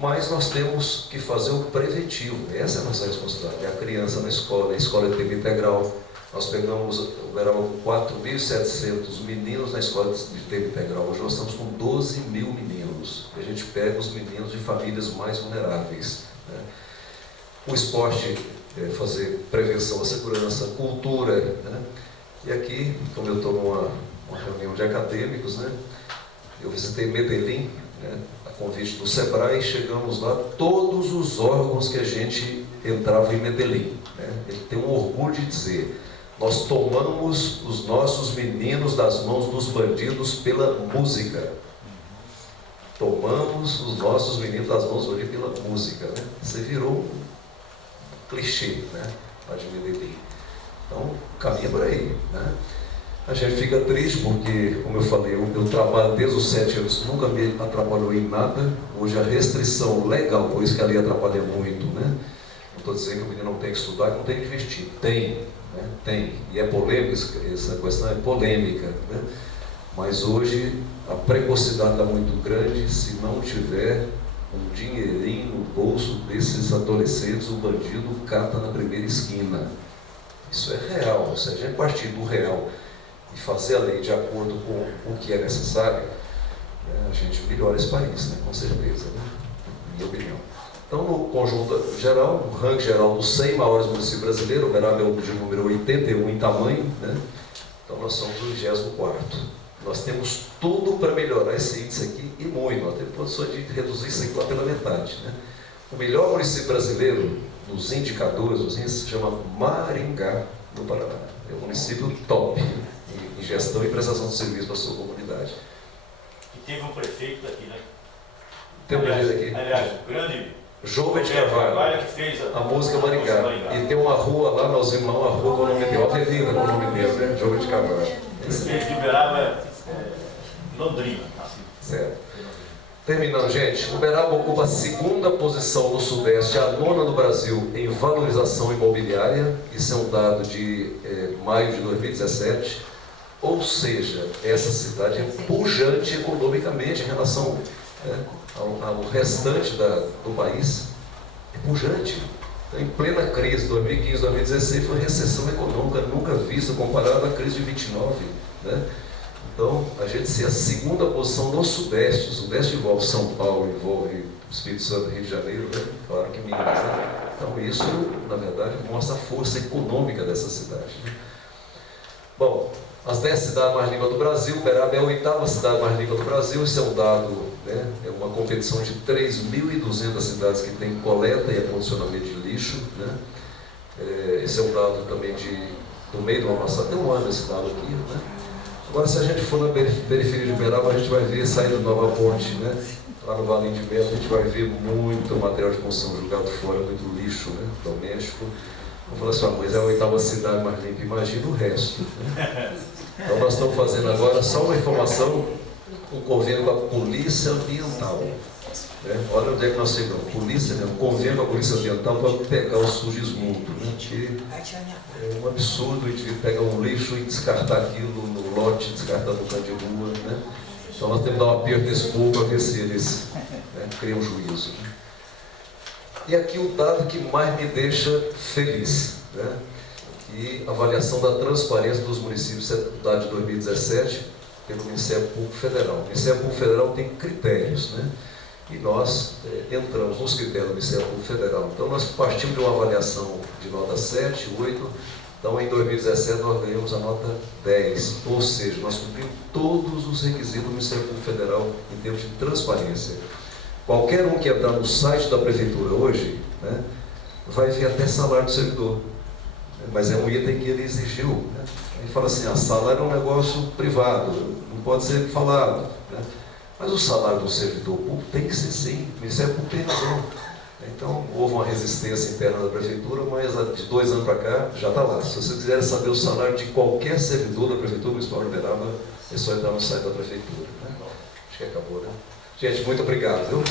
Mas nós temos que fazer o preventivo, essa é a nossa responsabilidade. É a criança na escola, a escola de tempo integral. Nós pegamos o Uberaba com 4.700 meninos na escola de tempo integral. Hoje nós estamos com 12 mil meninos. A gente pega os meninos de famílias mais vulneráveis, né? O esporte, fazer prevenção à segurança, cultura, né? E aqui, como eu estou numa reunião de acadêmicos, né? Eu visitei Medellín, né? Convite do SEBRAE, chegamos lá, todos os órgãos que a gente entrava em Medellín, né? Ele tem um orgulho de dizer, nós tomamos os nossos meninos das mãos dos bandidos pela música. Tomamos os nossos meninos das mãos dos bandidos pela música, né? Você virou um clichê, né? Lá de Medellín. Então, caminha por aí, né? A gente fica triste porque, como eu falei, eu trabalho desde os 7 anos, nunca me atrapalhou em nada. Hoje a restrição legal, por isso que a lei atrapalha muito, né? Não estou dizendo que o menino não tem que estudar, que não tem que investir. Tem, né? Tem. E é polêmica, essa questão é polêmica, né? Mas hoje a precocidade está muito grande. Se não tiver um dinheirinho no bolso desses adolescentes, o bandido cata na primeira esquina. Isso é real. Se a gente partir do real e fazer a lei de acordo com o que é necessário, né, a gente melhora esse país, né, com certeza, né, minha opinião. Então, no conjunto geral, no ranking geral dos 100 maiores municípios brasileiros, o Uberaba é o de número 81 em tamanho, né, então nós somos o 24º. Nós temos tudo para melhorar esse índice aqui e muito, nós temos condições de reduzir isso aqui lá pela metade, né. O melhor município brasileiro, nos indicadores, os índices, se chama Maringá, no Paraná. É um município top em gestão e prestação de serviço para a sua comunidade. E teve um prefeito aqui, né? Tem um prefeito aqui. Aliás, o grande João de Carvalho, que fez a música Maringá. E tem uma rua lá, nós vimos lá uma rua com o nome dele, uma avenida com o nome dele, né? João de Carvalho. O prefeito de Uberaba é Londrina. Certo. Terminando, gente, Uberaba ocupa a 2ª posição no Sudeste, a 9ª no Brasil em valorização imobiliária. Isso é um dado de maio de 2017. Ou seja, essa cidade é pujante economicamente em relação ao restante do país. É pujante. Em plena crise, 2015, 2016, foi recessão econômica nunca vista comparada à crise de 29. Né? Então, a gente ser a 2ª posição no Sudeste. O Sudeste envolve São Paulo, envolve Espírito Santo e Rio de Janeiro, né? Claro que Minas. Né? Então, isso, na verdade, mostra a força econômica dessa cidade. Né? Bom, as 10 cidades mais limpas do Brasil, Uberaba é a 8ª cidade mais limpa do Brasil. Isso é um dado, né? É uma competição de 3.200 cidades que tem coleta e acondicionamento de lixo. Né? Esse é um dado também do meio do ano passado, tem um ano esse dado aqui. Né? Agora, se a gente for na periferia de Uberaba, a gente vai ver, saindo da Nova Ponte, né? Lá no Valinho de Melo, a gente vai ver muito material de construção jogado fora, muito lixo, né? Doméstico. Vamos falar assim, mas é a 8ª cidade mais limpa, imagina o resto. Né? Então, nós estamos fazendo agora só uma informação, um convênio com a Polícia Ambiental. Né? Olha onde é que nós chegamos. Polícia, né? Um convênio com a Polícia Ambiental para pegar o sujismundo. Né? Que é um absurdo o indivíduo pegar um lixo e descartar aquilo no lote, descartar no canto de rua. Né? Então nós temos que dar um aperto nesse povo para ver se eles criam juízo. Né? E aqui o dado que mais me deixa feliz. Né? E a avaliação da transparência dos municípios, dado de 2017, pelo Ministério Público Federal. O Ministério Público Federal tem critérios, né? E nós entramos nos critérios do Ministério Público Federal. Então, nós partimos de uma avaliação de nota 7, 8. Então, em 2017, nós ganhamos a nota 10. Ou seja, nós cumprimos todos os requisitos do Ministério Público Federal em termos de transparência. Qualquer um que entrar no site da Prefeitura hoje, né, vai ver até salário do servidor. Mas é um item que ele exigiu. Né? Ele fala assim, salário é um negócio privado, não pode ser falado. Né? Mas o salário do servidor público tem que ser sim, o Ministério Público tem razão. Então, houve uma resistência interna da Prefeitura, mas de 2 anos para cá já está lá. Se vocês quiserem saber o salário de qualquer servidor da Prefeitura Municipal de Uberaba, é só entrar no site da Prefeitura. Né? Acho que acabou, né? Gente, muito obrigado, viu?